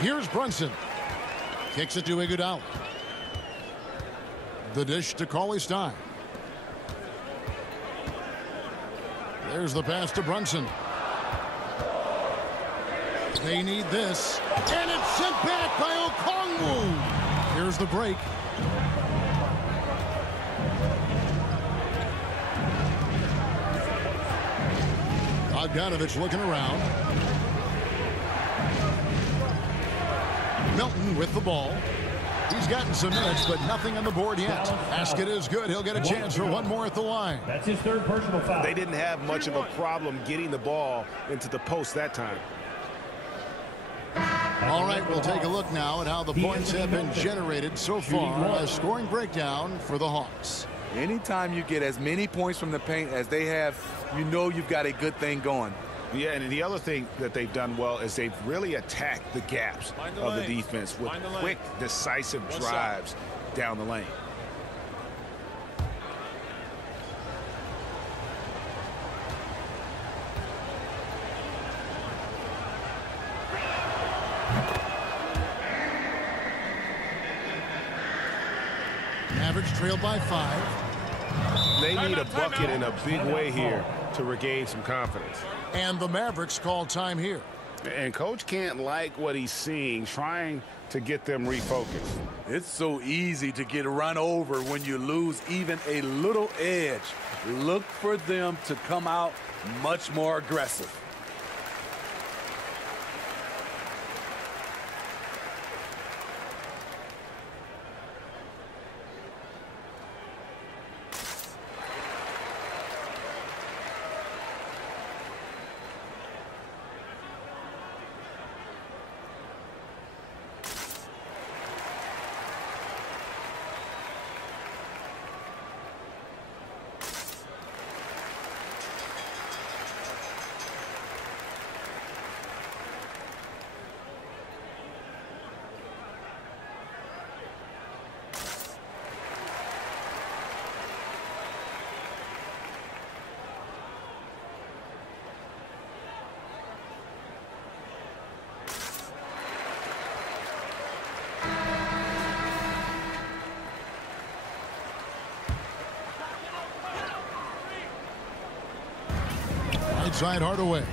Here's Brunson. Kicks it to Iguodala. The dish to cauley-stein. There's the pass to Brunson. They need this. And it's sent back by Okongwu. Here's the break. Bogdanovich looking around. Melton with the ball. He's gotten some minutes, but nothing on the board yet. Basket is good. He'll get a chance for one more at the line. That's his third personal foul. They didn't have much of a problem getting the ball into the post that time. All right, we'll take a look now at how the points have been generated so far. A scoring breakdown for the Hawks. Anytime you get as many points from the paint as they have, you know you've got a good thing going. Yeah, and the other thing that they've done well is they've really attacked the gaps of the defense with quick, decisive drives down the lane. Mavericks trailed by 5. They need a bucket in a big way here to regain some confidence. And the Mavericks call time here. And coach can't like what he's seeing, trying to get them refocused. It's so easy to get run over when you lose even a little edge. Look for them to come out much more aggressive. Side Hardaway.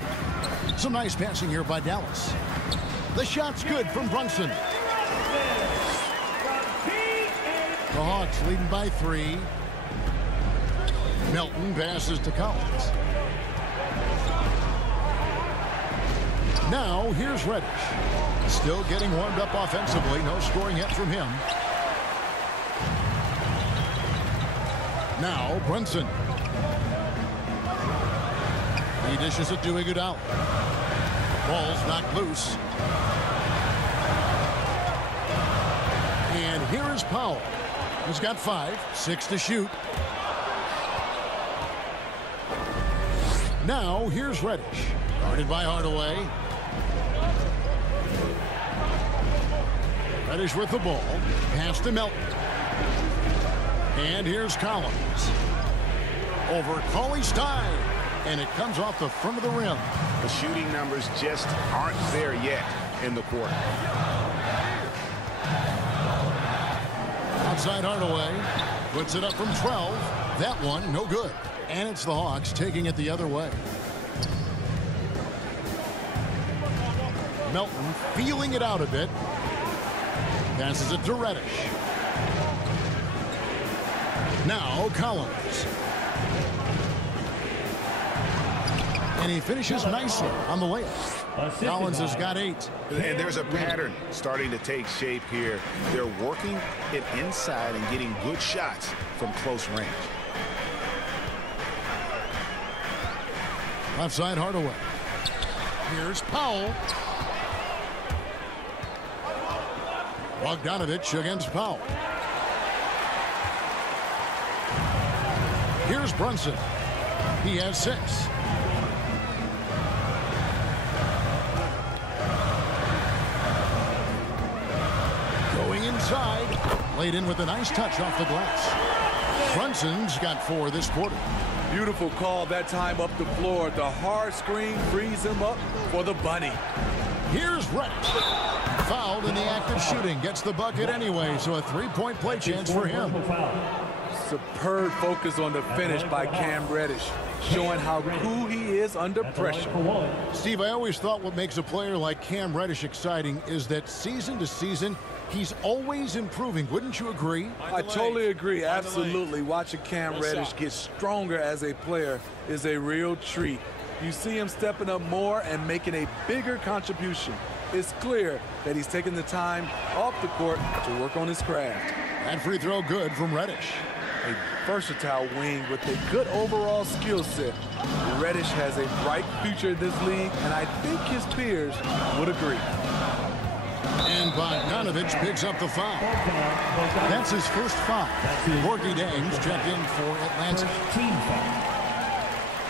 Some nice passing here by Dallas. The shot's good from Brunson. The Hawks leading by 3. Melton passes to Collins. Now here's Reddish. Still getting warmed up offensively. No scoring yet from him. Now Brunson. He dishes it to Iguodala. Ball's knocked loose. And here is Powell. He's got 5, 6 to shoot. Now here's Reddish. Guarded by Hardaway. Reddish with the ball. Pass to Melton. And here's Collins. Over cauley-stein. And it comes off the front of the rim. The shooting numbers just aren't there yet in the quarter. Outside Hardaway. Puts it up from 12. That one, no good. And it's the Hawks taking it the other way. Melton feeling it out a bit. Passes it to Reddish. Now Collins. And he finishes nicely on the layup. Collins has got 8. And there's a pattern starting to take shape here. They're working it inside and getting good shots from close range. Left side, Hardaway. Here's Powell. Bogdanovich against Powell. Here's Brunson. He has 6. Going inside. Laid in with a nice touch off the glass. Brunson's got 4 this quarter. Beautiful call that time up the floor. The hard screen frees him up for the bunny. Here's Reddish. Fouled in the act of shooting. Gets the bucket anyway, so a 3-point play chance for him. Superb focus on the finish by Cam Reddish, showing how cool he is under pressure. Steve, I always thought what makes a player like Cam Reddish exciting is that season to season, he's always improving. Wouldn't you agree? I totally agree. Absolutely. Watching Cam Reddish get stronger as a player is a real treat. You see him stepping up more and making a bigger contribution. It's clear that he's taking the time off the court to work on his craft. And free throw good from Reddish. A versatile wing with a good overall skill set. Reddish has a bright future in this league, and I think his peers would agree. And Bogdanovich picks up the foul. That's his first foul. Gorgie Dang's checked in for Atlanta. Team foul.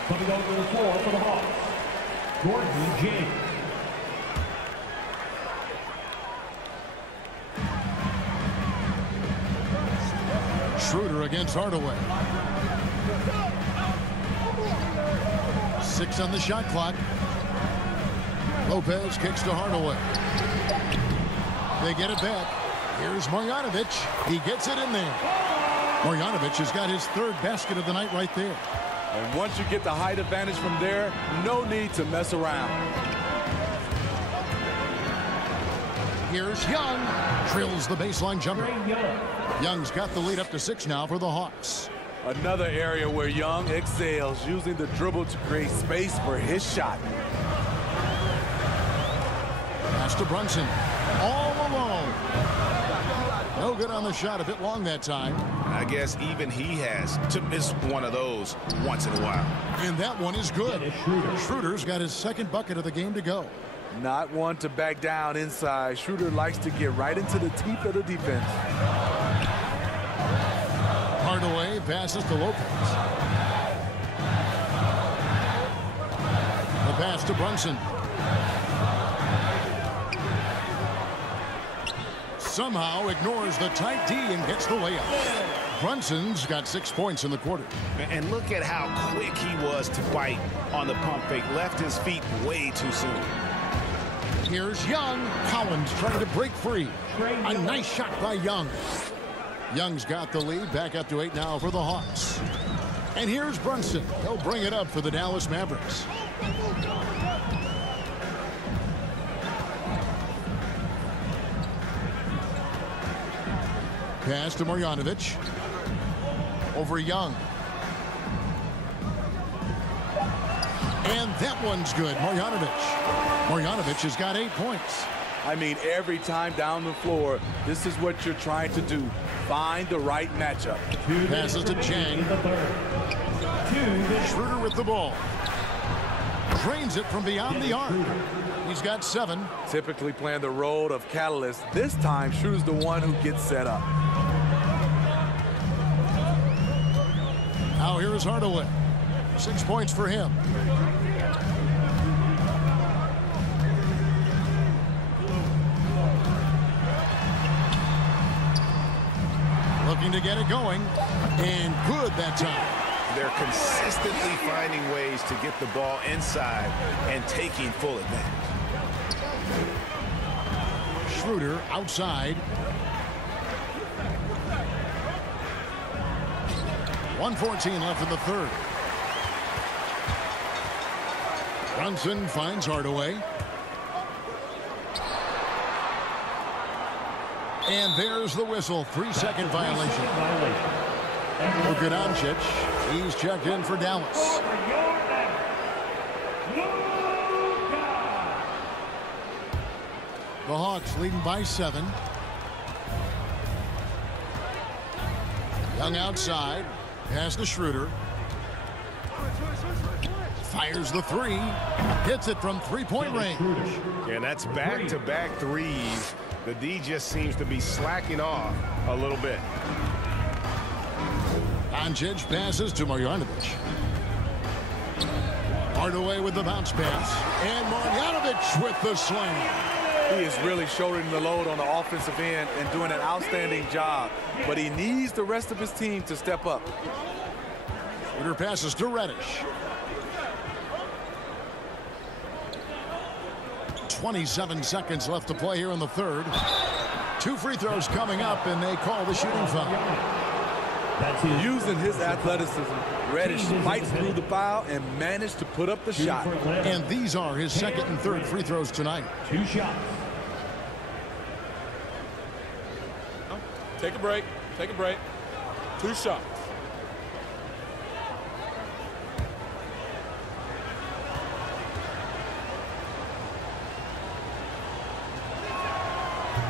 Coming over the floor for the Hawks, Gorgie James. Schroeder against Hardaway. 6 on the shot clock. Lopez kicks to Hardaway. They get it back. Here's Marjanovic. He gets it in there. Marjanovic has got his 3rd basket of the night right there. And once you get the height advantage from there, no need to mess around. Here's Young. Drills the baseline jumper. Young's got the lead up to 6 now for the Hawks. Another area where Young excels, using the dribble to create space for his shot. Pass to Brunson. All alone. No good on the shot. A bit long that time. I guess even he has to miss one of those once in a while. And that one is good. Schroeder's got his 2nd bucket of the game to go. Not one to back down inside. Schroeder likes to get right into the teeth of the defense. Hardaway passes to Lopez. The pass to Brunson. Somehow ignores the tight D and gets the layup. Brunson's got 6 points in the quarter. And look at how quick he was to bite on the pump fake. Left his feet way too soon. Here's Young. Collins trying to break free. A nice shot by Young. Young's got the lead. Back up to 8 now for the Hawks. And here's Brunson. He'll bring it up for the Dallas Mavericks. Pass to Marjanovic. Over Young. And that one's good. Marjanovic has got 8 points. I mean, every time down the floor, this is what you're trying to do. Find the right matchup. Passes to Chang. Schroeder with the ball. Drains it from beyond the arc. He's got 7. Typically playing the role of catalyst. This time, Schroeder's the one who gets set up. Now here is Hardaway. 6 points for him. Looking to get it going. And good that time. They're consistently finding ways to get the ball inside and taking full advantage. Schroeder outside. 1:14 left in the 3rd. Brunson finds Hardaway. And there's the whistle. 3-second violation. Luka Doncic, he's checked in for Dallas. The Hawks leading by 7. Young outside. Pass to Schroeder. Fires the 3. Hits it from three-point range. And that's back-to-back threes. The D just seems to be slacking off a little bit. Doncic passes to Marjanovic. Hardaway with the bounce pass. And Marjanovic with the slam. He is really shouldering the load on the offensive end and doing an outstanding job. But he needs the rest of his team to step up. Schroeder passes to Reddish. 27 seconds left to play here in the third. 2 free throws coming up, and they call the shooting foul. Using his athleticism, Reddish fights through the foul and managed to put up the shot. And these are his second and third free throws tonight. 2 shots. Take a break. Take a break. 2 shots.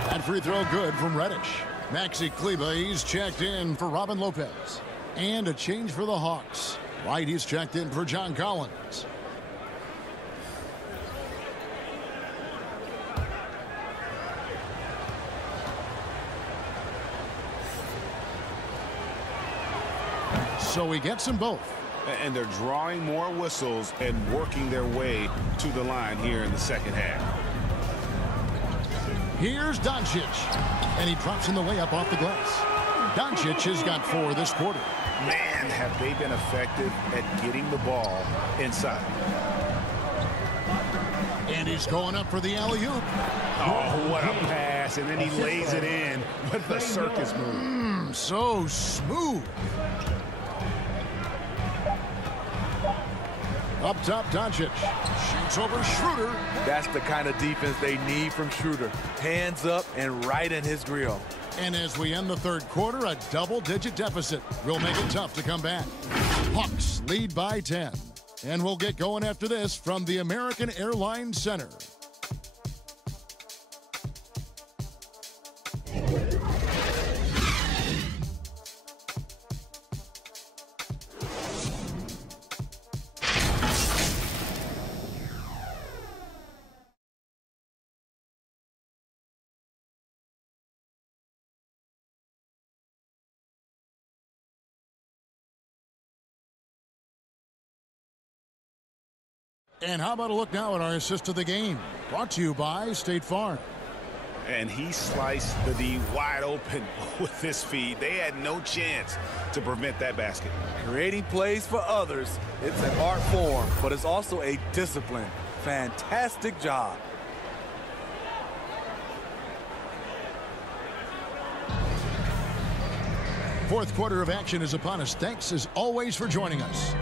That free throw good from Reddish. Maxi Kleber, he's checked in for Robin Lopez. And a change for the Hawks. White, he's checked in for John Collins. So he gets them both. And they're drawing more whistles and working their way to the line here in the second half. Here's Doncic. And he drops in the layup off the glass. Doncic has got 4 this quarter. Man, have they been effective at getting the ball inside. And he's going up for the alley-oop. Oh, what a pass. And then he lays it in with the circus move. So smooth. Up top, Doncic. Shoots over Schroeder. That's the kind of defense they need from Schroeder. Hands up and right in his grill. And as we end the third quarter, a double-digit deficit will make it tough to come back. Hawks lead by 10. And we'll get going after this from the American Airlines Center. And how about a look now at our assist of the game? Brought to you by State Farm. And he sliced the D wide open with his feed. They had no chance to prevent that basket. Creating plays for others, it's an art form, but it's also a discipline. Fantastic job. Fourth quarter of action is upon us. Thanks as always for joining us.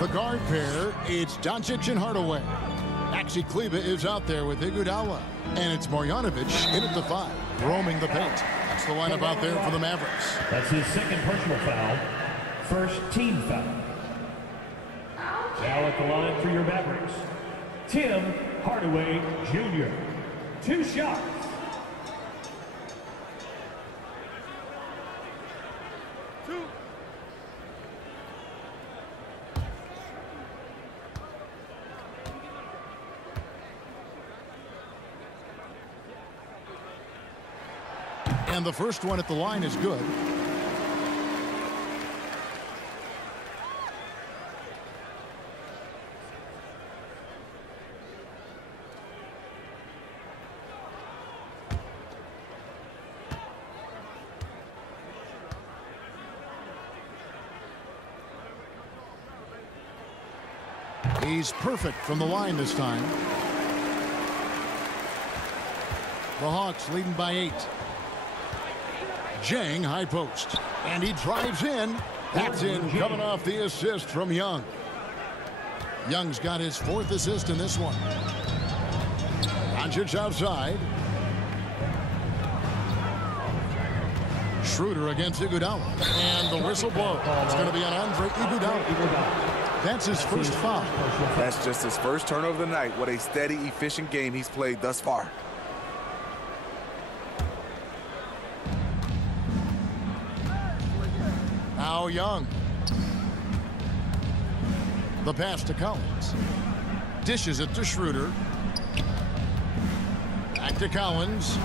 The guard pair, it's Doncic and Hardaway. Maxi Kleber is out there with Iguodala. And it's Marjanovic in at the 5, roaming the paint. That's the lineup out there for the Mavericks. That's his second personal foul. First team foul. Now at the line for your Mavericks, Tim Hardaway Jr. 2 shots. And the first one at the line is good. He's perfect from the line this time. The Hawks leading by 8. Jang high post. And he drives in. That's in, coming off the assist from Young. Young's got his 4th assist in this one. Doncic outside. Schroeder against Iguodala. And the whistle blows. It's going to be an Andre Iguodala. That's his first foul. That's just his first turnover of the night. What a steady, efficient game he's played thus far. Now Young. The pass to Collins. Dishes it to Schroeder. Back to Collins.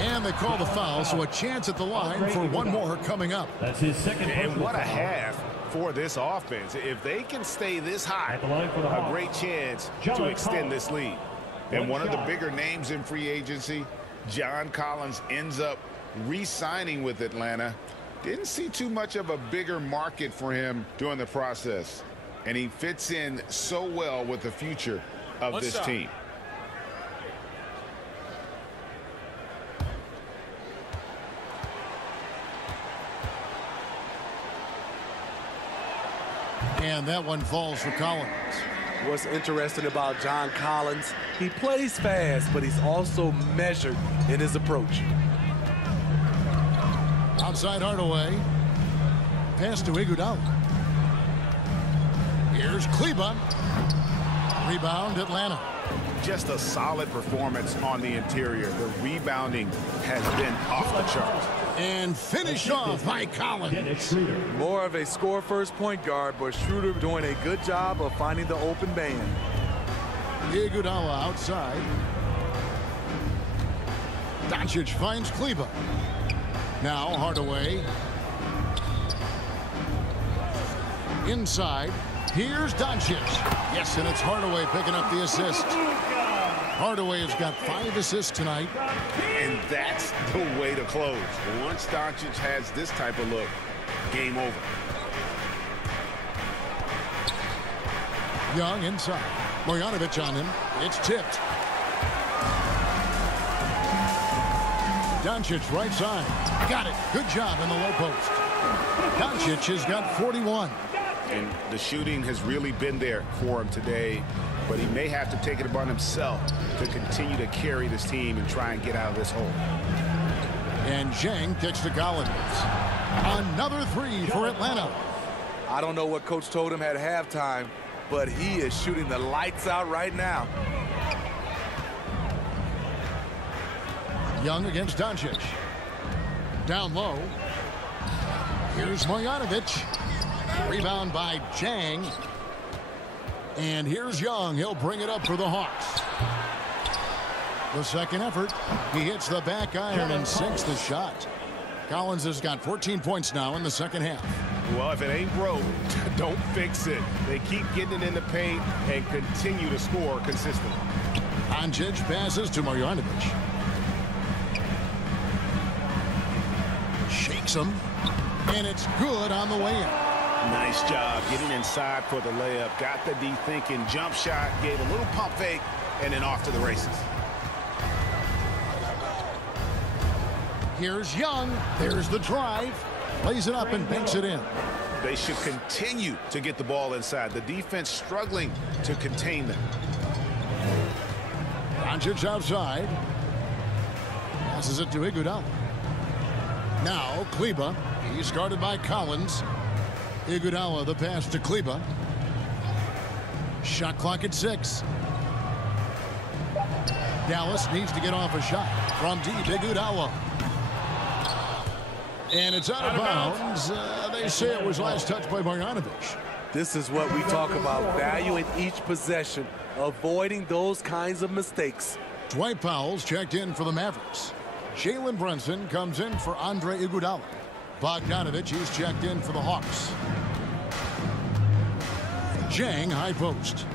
And they call the foul, so a chance at the line for one more coming up. That's his second. And what a half for this offense. If they can stay this high, a great chance to extend this lead. And one of the bigger names in free agency, John Collins, ends up re-signing with Atlanta. Didn't see too much of a bigger market for him during the process. And he fits in so well with the future of this team. And that one falls for Collins. What's interesting about John Collins, he plays fast, but he's also measured in his approach. Outside Hardaway. Pass to Iguodala. Here's Kleba. Rebound Atlanta. Just a solid performance on the interior. The rebounding has been off the charts. And finished off by Collins. More of a score-first point guard, but Schroeder doing a good job of finding the open man. Iguodala outside. Doncic finds Kleba. Now Hardaway. Inside. Here's Doncic. Yes, and it's Hardaway picking up the assist. Hardaway has got 5 assists tonight. And that's the way to close. Once Doncic has this type of look, game over. Young inside. Marjanovic on him. It's tipped. Doncic right side. Got it. Good job in the low post. Doncic has got 41. And the shooting has really been there for him today, but he may have to take it upon himself to continue to carry this team and try and get out of this hole. And Zhang kicks to Collins. Another 3 for Atlanta. I don't know what coach told him at halftime, but he is shooting the lights out right now. Young against Doncic. Down low. Here's Marjanovic. Rebound by Zhang. And here's Young. He'll bring it up for the Hawks. The second effort. He hits the back iron and sinks the shot. Collins has got 14 points now in the second half. Well, if it ain't broke, don't fix it. They keep getting it in the paint and continue to score consistently. Doncic passes to Marjanovic. Shakes him. And it's good on the way in. Nice job getting inside for the layup. Got the D thinking, jump shot, gave a little pump fake, and then off to the races. Here's Young. There's the drive. Lays it up and banks it in. They should continue to get the ball inside. The defense struggling to contain them. Doncic outside. Passes it to Iguodala. Now Kleba. He's guarded by Collins. Iguodala the pass to Kleba. Shot clock at 6. Dallas needs to get off a shot from deep. Iguodala. And it's out of bounds. They say it was last touched by Marjanovic. This is what we talk about, valuing each possession, avoiding those kinds of mistakes. Dwight Powell's checked in for the Mavericks. Jalen Brunson comes in for Andre Iguodala. Bogdanovic, he's checked in for the Hawks. Zhang, high post.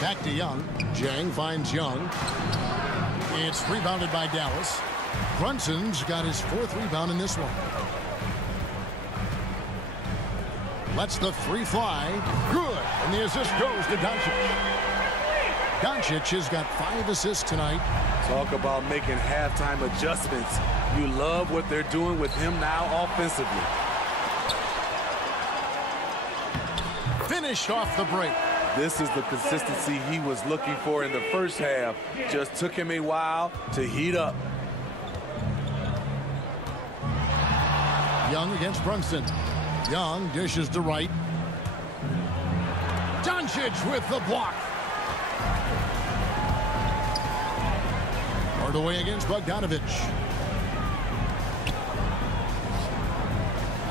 Back to Young. Zhang finds Young. It's rebounded by Dallas. Brunson's got his 4th rebound in this one. Lets the 3 fly. Good. And the assist goes to Doncic. Doncic has got 5 assists tonight. Talk about making halftime adjustments. You love what they're doing with him now offensively. Finished off the break. This is the consistency he was looking for in the first half. Just took him a while to heat up. Young against Brunson. Young dishes to right. Doncic with the block. Hardaway against Bogdanovic.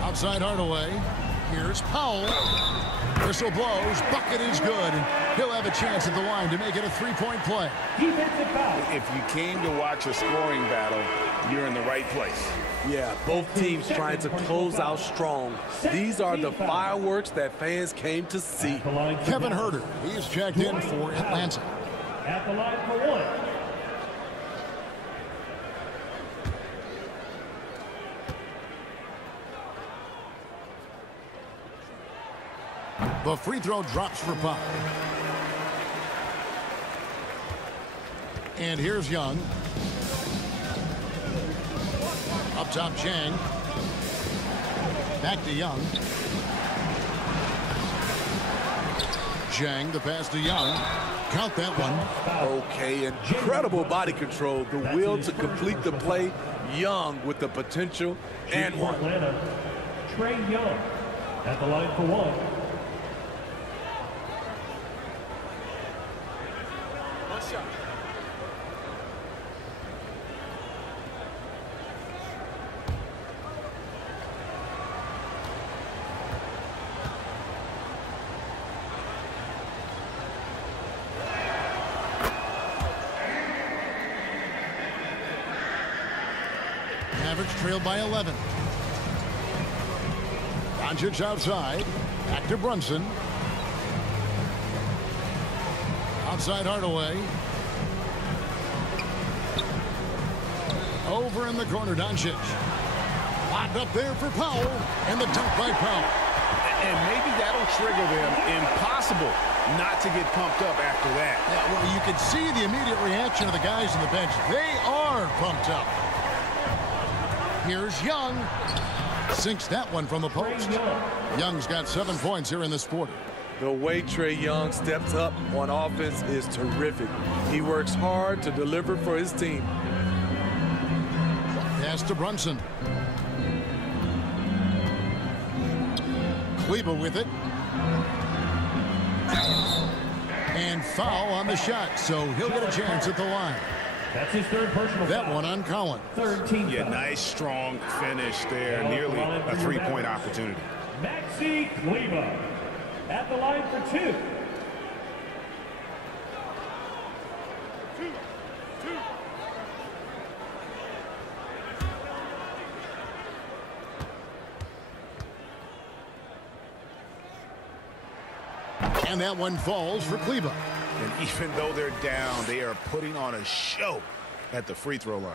Outside Hardaway. Here's Powell. Whistle blows. Bucket is good. And he'll have a chance at the line to make it a three-point play. Defensive foul. If you came to watch a scoring battle, you're in the right place. Yeah, both teams trying to close out strong. These are the fireworks that fans came to see. Kevin Herter, he is checked in for Atlanta. At the line for one. The free throw drops for Pop. And here's Young. Up top, Chang. Back to Young. Chang, the pass to Young. Count that one. Okay, incredible body control. The will to complete the play. Young with the potential and For one. Atlanta, Trey Young. At the line for one. Mavericks trailed by 11. Doncic outside. Back to Brunson. Outside Hardaway. Over in the corner, Doncic. Locked up there for Powell. And the dunk by Powell. And maybe that'll trigger them. Impossible not to get pumped up after that. Yeah, well, you can see the immediate reaction of the guys on the bench. They are pumped up. Here's Young. Sinks that one from the post. Young's got 7 points here in this quarter. The way Trey Young steps up on offense is terrific. He works hard to deliver for his team. Pass to Brunson. Kleber with it. And foul on the shot, so he'll get a chance at the line. That's his third personal That foul. one on Collins. Third team Yeah, foul. nice, strong finish there. Nearly a three-point opportunity. Maxi Kleber. At the line for two. And that one falls for Kleber. And even though they're down, they are putting on a show at the free throw line.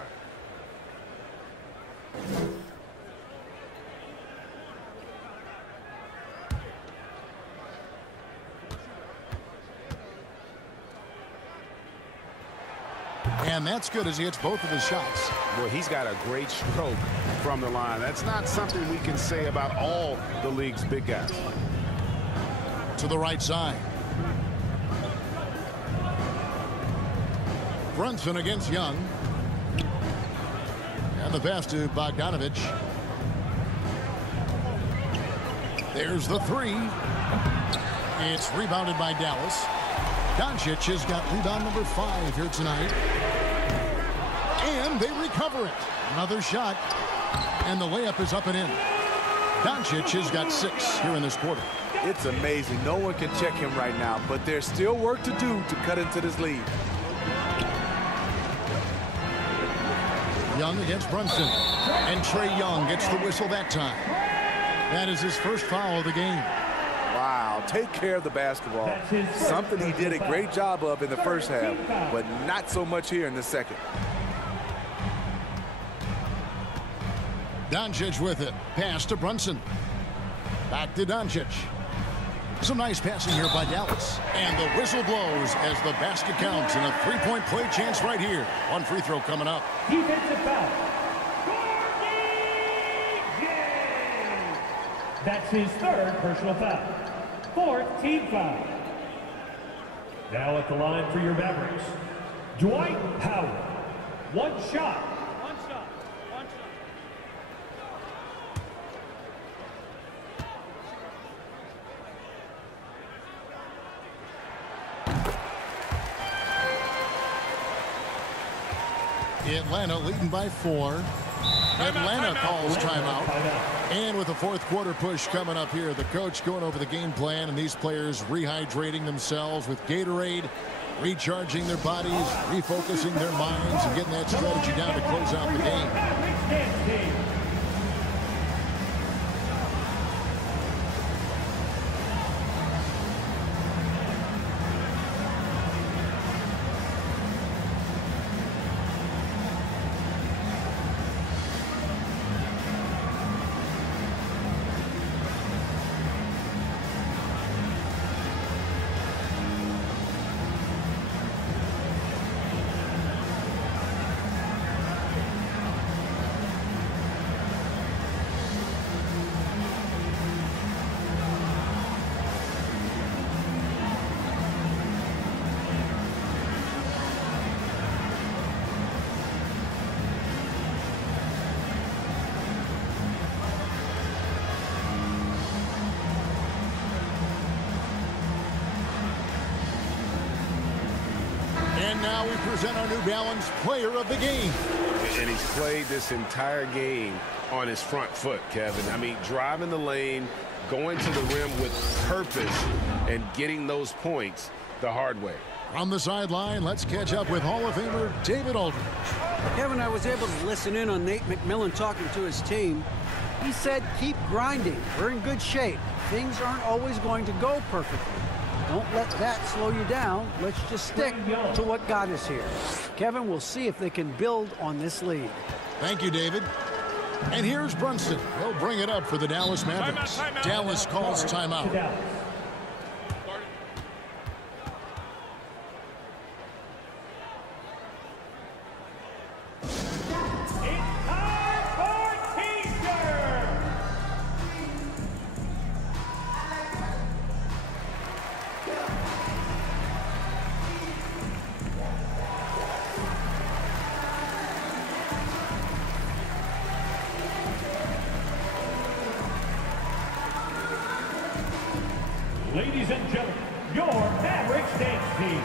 And that's good as he hits both of his shots. Well, he's got a great stroke from the line. That's not something we can say about all the league's big guys. To the right side. Brunson against Young. And the pass to Bogdanovich. There's the three. It's rebounded by Dallas. Doncic has got rebound number 5 here tonight. And they recover it. Another shot. And the layup is up and in. Doncic has got 6 here in this quarter. It's amazing. No one can check him right now, but there's still work to do to cut into this lead. Young against Brunson. And Trey Young gets the whistle that time. That is his first foul of the game. Wow, take care of the basketball. Something he did a great job of in the first half, but not so much here in the second. Doncic with it. Pass to Brunson. Back to Doncic. Some nice passing here by Dallas. And the whistle blows as the basket counts and a three-point play chance right here. One free throw coming up. Defensive foul. James. That's his third personal foul. Fourth team foul. Now at the line for your Mavericks, Dwight Howard. One shot. Atlanta leading by 4. Atlanta calls timeout. And with the fourth quarter push coming up here, the coach going over the game plan, and these players rehydrating themselves with Gatorade, recharging their bodies, refocusing their minds, and getting that strategy down to close out the game. And now we present our New Balance Player of the Game. And he's played this entire game on his front foot, Kevin. I mean, driving the lane, going to the rim with purpose, and getting those points the hard way. From the sideline, let's catch up with Hall of Famer David Aldridge. Kevin, I was able to listen in on Nate McMillan talking to his team. He said, keep grinding. We're in good shape. Things aren't always going to go perfectly. Don't let that slow you down. Let's just stick to what got us here. Kevin, we'll see if they can build on this lead. Thank you, David. And here's Brunson. He'll bring it up for the Dallas Mavericks. Timeout. Dallas calls timeout. Ladies and gentlemen, your Mavericks dance team.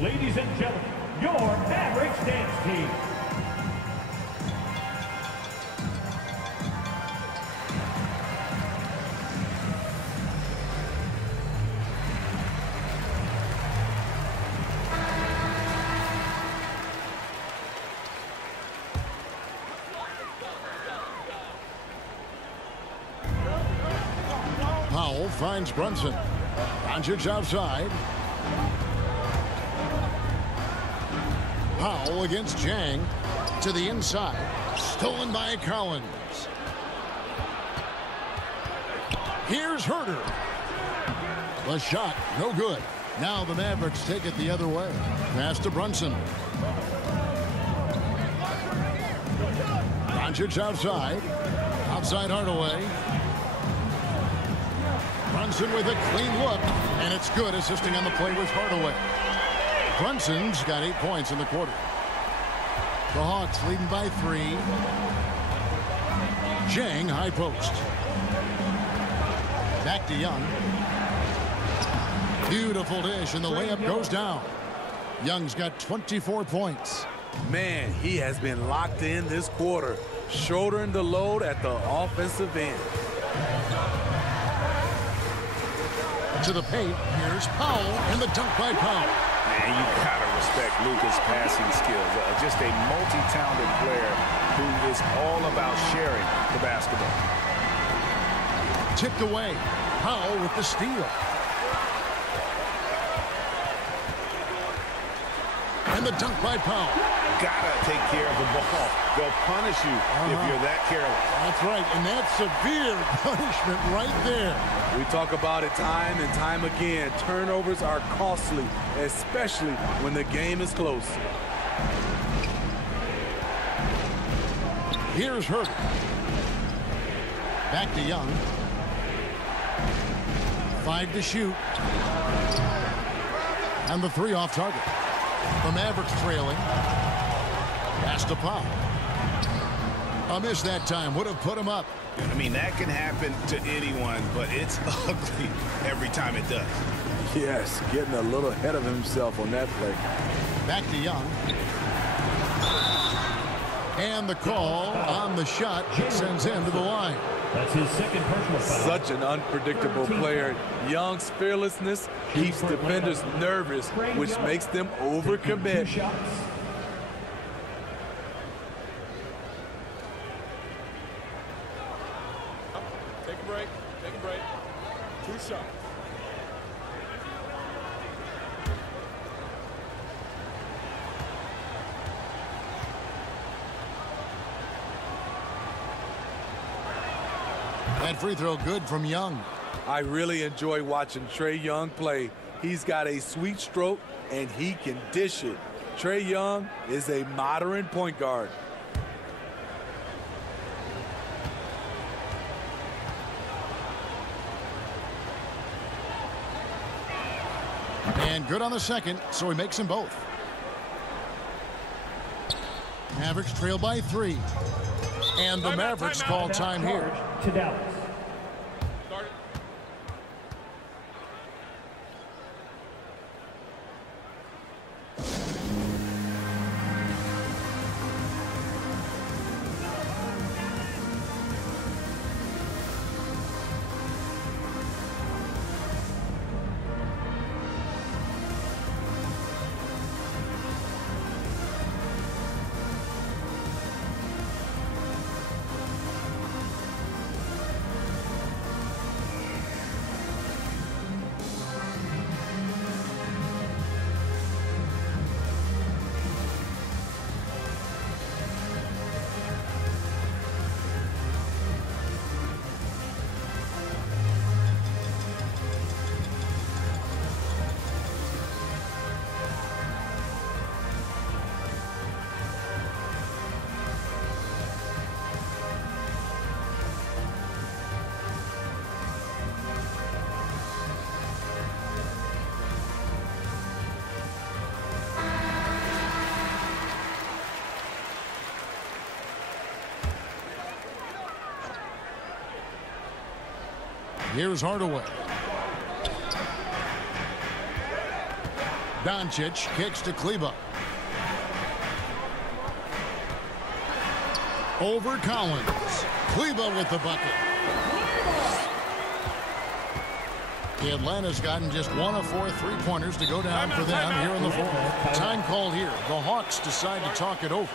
Ladies and gentlemen, your Mavericks dance team. Powell finds Brunson. Doncic outside. Powell against Jang. To the inside. Stolen by Collins. Here's Herter. The shot, no good. Now the Mavericks take it the other way. Pass to Brunson. Doncic outside. Outside Hardaway. Brunson with a clean look, and it's good, assisting on the play with Hardaway. Brunson's got 8 points in the quarter. The Hawks leading by 3. Jang, high post. Back to Young. Beautiful dish, and the layup goes down. Young's got 24 points. Man, he has been locked in this quarter, shouldering the load at the offensive end. To the paint, here's Powell, and the dunk by Powell. Man, you gotta respect Luka's passing skills. Just a multi-talented player who is all about sharing the basketball. Tipped away. Powell with the steal. And the dunk by Powell. Gotta take care of the ball. They'll punish you if you're that careless. That's right, and that's severe punishment right there. We talk about it time and time again. Turnovers are costly, especially when the game is close. Here's Herter. Back to Young. 5 to shoot. And the 3 off target. The Mavericks trailing. Pass to Pop. A miss that time would have put him up. I mean, that can happen to anyone, but it's ugly every time it does. Yes, getting a little ahead of himself on that play. Back to Young. And the call on the shot sends him to the line. That's his second personal foul. Such an unpredictable player. Young's fearlessness keeps defenders nervous, which makes them overcommit. Take a break. Take a break. 2 shots. That free throw good from Young. I really enjoy watching Trae Young play. He's got a sweet stroke, and he can dish it. Trae Young is a modern point guard. And good on the second, so he makes them both. Mavericks trail by 3. And the Mavericks call time here. To Dallas. Start it. Here's Hardaway. Doncic kicks to Kleba. Over Collins. Kleba with the bucket. Atlanta's gotten just 1 of 4 3-pointers to go down for them here in the fourth. Time called here. The Hawks decide to talk it over.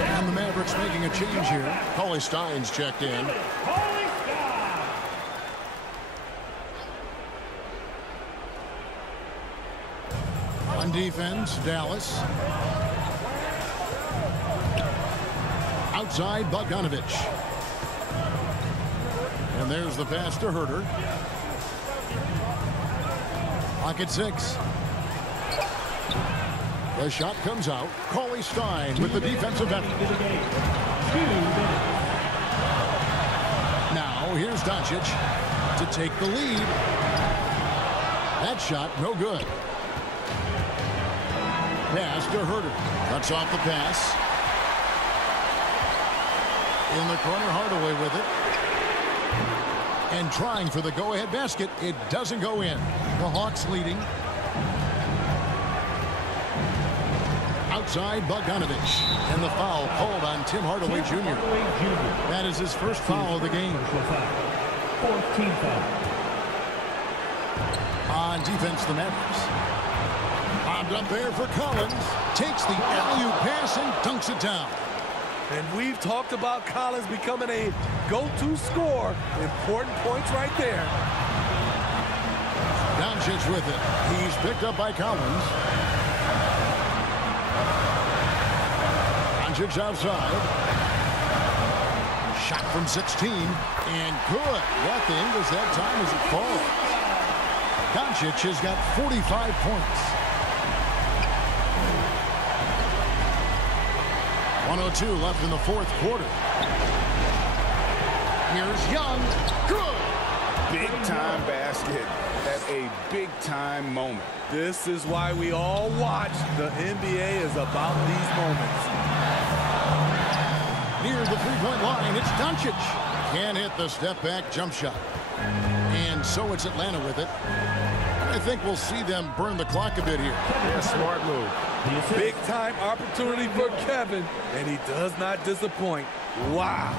And the Mavericks making a change here. Cauley-Stein's checked in. On defense, Dallas. Outside, Bogdanovich. And there's the pass to Herter. Pocket 6. The shot comes out. Cauley-Stein with the defensive effort. Now here's Doncic to take the lead. That shot no good. Pass to Herter. Cuts off the pass. In the corner, Hardaway with it. And trying for the go-ahead basket. It doesn't go in. The Hawks leading. Outside Bogdanovich. And the foul called on Tim Hardaway Jr. That is his first foul of the game. 14th foul. On defense, the Mavericks. Bombed up there for Collins. Takes the alley-oop pass and dunks it down. And we've talked about Collins becoming a go-to scorer. Important points right there. Doncic with it. He's picked up by Collins. Doncic outside. Shot from 16. And good. Nothing was that time as it falls. Doncic has got 45 points. 1:02 left in the fourth quarter. Here's Young. Good. Big-time basket at a big-time moment. This is why we all watch. The NBA is about these moments. Near the three-point line, it's Doncic. Can't hit the step-back jump shot. And so it's Atlanta with it. I think we'll see them burn the clock a bit here. Yeah, smart move. Big-time opportunity for Kevin, and he does not disappoint. Wow.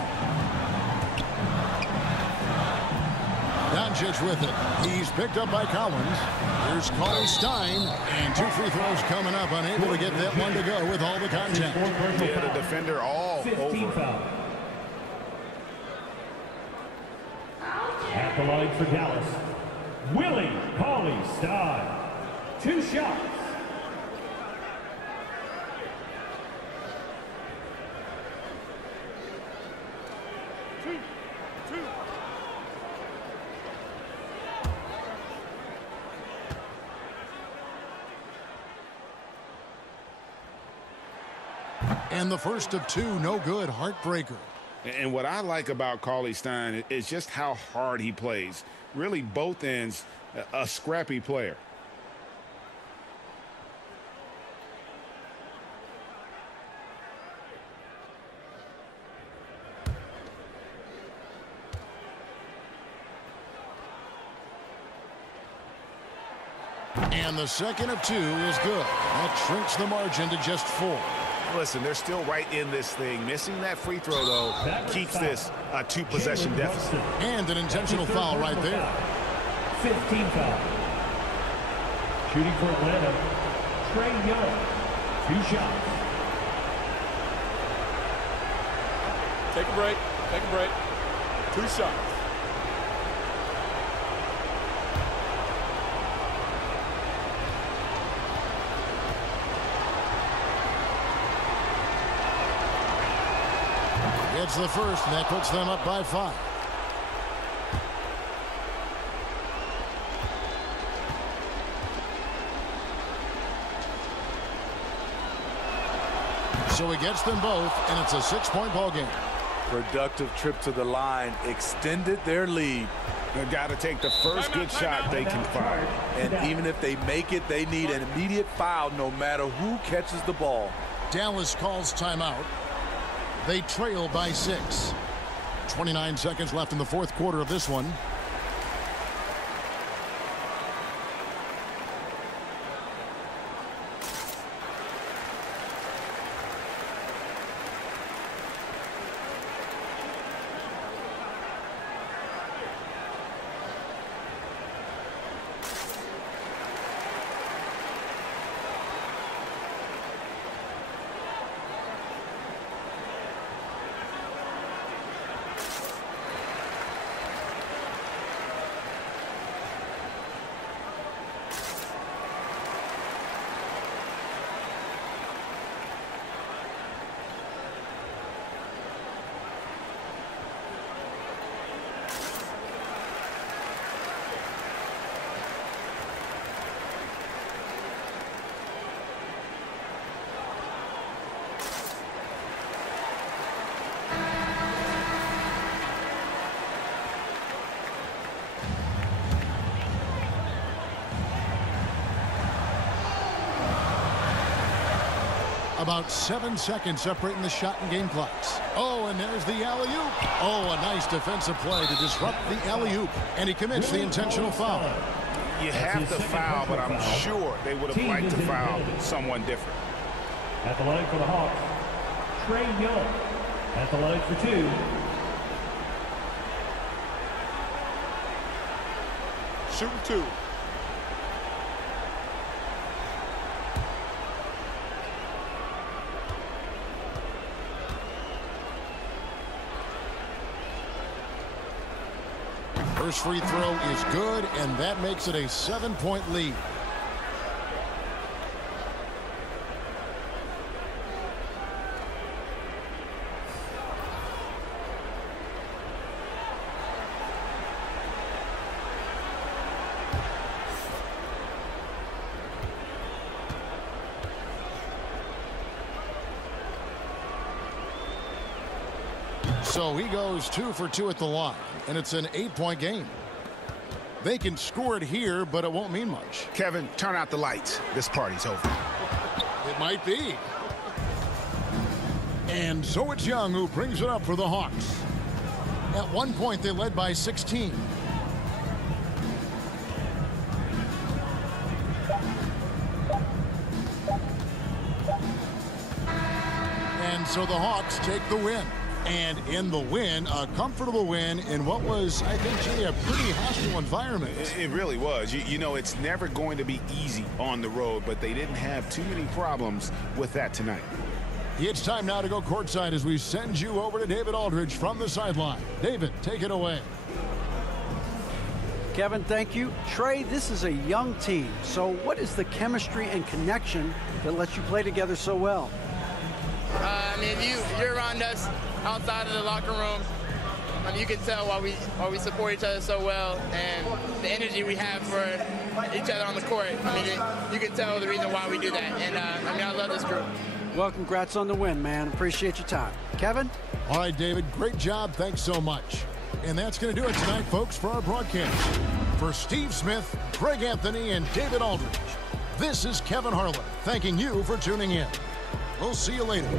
Doncic with it. He's picked up by Collins. Here's cauley-stein. And 2 free throws coming up. Unable to get that one to go with all the contact. Yeah, the defender all 15 over. foul. At the line for Dallas, Willie cauley-stein. 2 shots. And the first of 2, no good. Heartbreaker. And what I like about cauley-stein is just how hard he plays. Really, both ends, a scrappy player. And the second of 2 is good. That shrinks the margin to just 4. Listen, they're still right in this thing. Missing that free throw, though, keeps this a 2-possession deficit. And an intentional foul right there. 15 foul. Shooting for Atlanta, Trae Young. 2 shots. Take a break. Take a break. 2 shots. It's the first, and that puts them up by 5. So he gets them both, and it's a 6-point ball game. Productive trip to the line, extended their lead. They've got to take the first good shot they can find. And even if they make it, they need an immediate foul no matter who catches the ball. Dallas calls timeout. They trail by 6. 29 seconds left in the fourth quarter of this one. About 7 seconds separating the shot and game clocks. Oh, and there's the alley-oop. Oh, a nice defensive play to disrupt the alley-oop. And he commits the intentional foul. You have to foul, but I'm sure they would have liked to foul someone different. At the line for the Hawks, Trey Young. At the line for 2. Shooting 2. First free throw is good, and that makes it a 7-point lead. So he goes 2 for 2 at the line, and it's an 8-point game. They can score it here, but it won't mean much. Kevin, turn out the lights. This party's over. It might be. And so it's Young who brings it up for the Hawks. At one point, they led by 16. And so the Hawks take the win. And in the win, a comfortable win in what was, I think, Jay, a pretty hostile environment. It really was. You know, it's never going to be easy on the road, but they didn't have too many problems with that tonight. It's time now to go courtside as we send you over to David Aldridge from the sideline. David, take it away. Kevin, thank you. Trey, this is a young team. So what is the chemistry and connection that lets you play together so well? I mean, you're around us outside of the locker room. I mean, you can tell why we support each other so well, and the energy we have for each other on the court. I mean, you can tell the reason why we do that. And I mean, I love this group. Well, congrats on the win, man. Appreciate your time. Kevin? All right, David, great job. Thanks so much. And that's going to do it tonight, folks, for our broadcast. For Steve Smith, Greg Anthony, and David Aldridge, this is Kevin Harlan thanking you for tuning in. We'll see you later.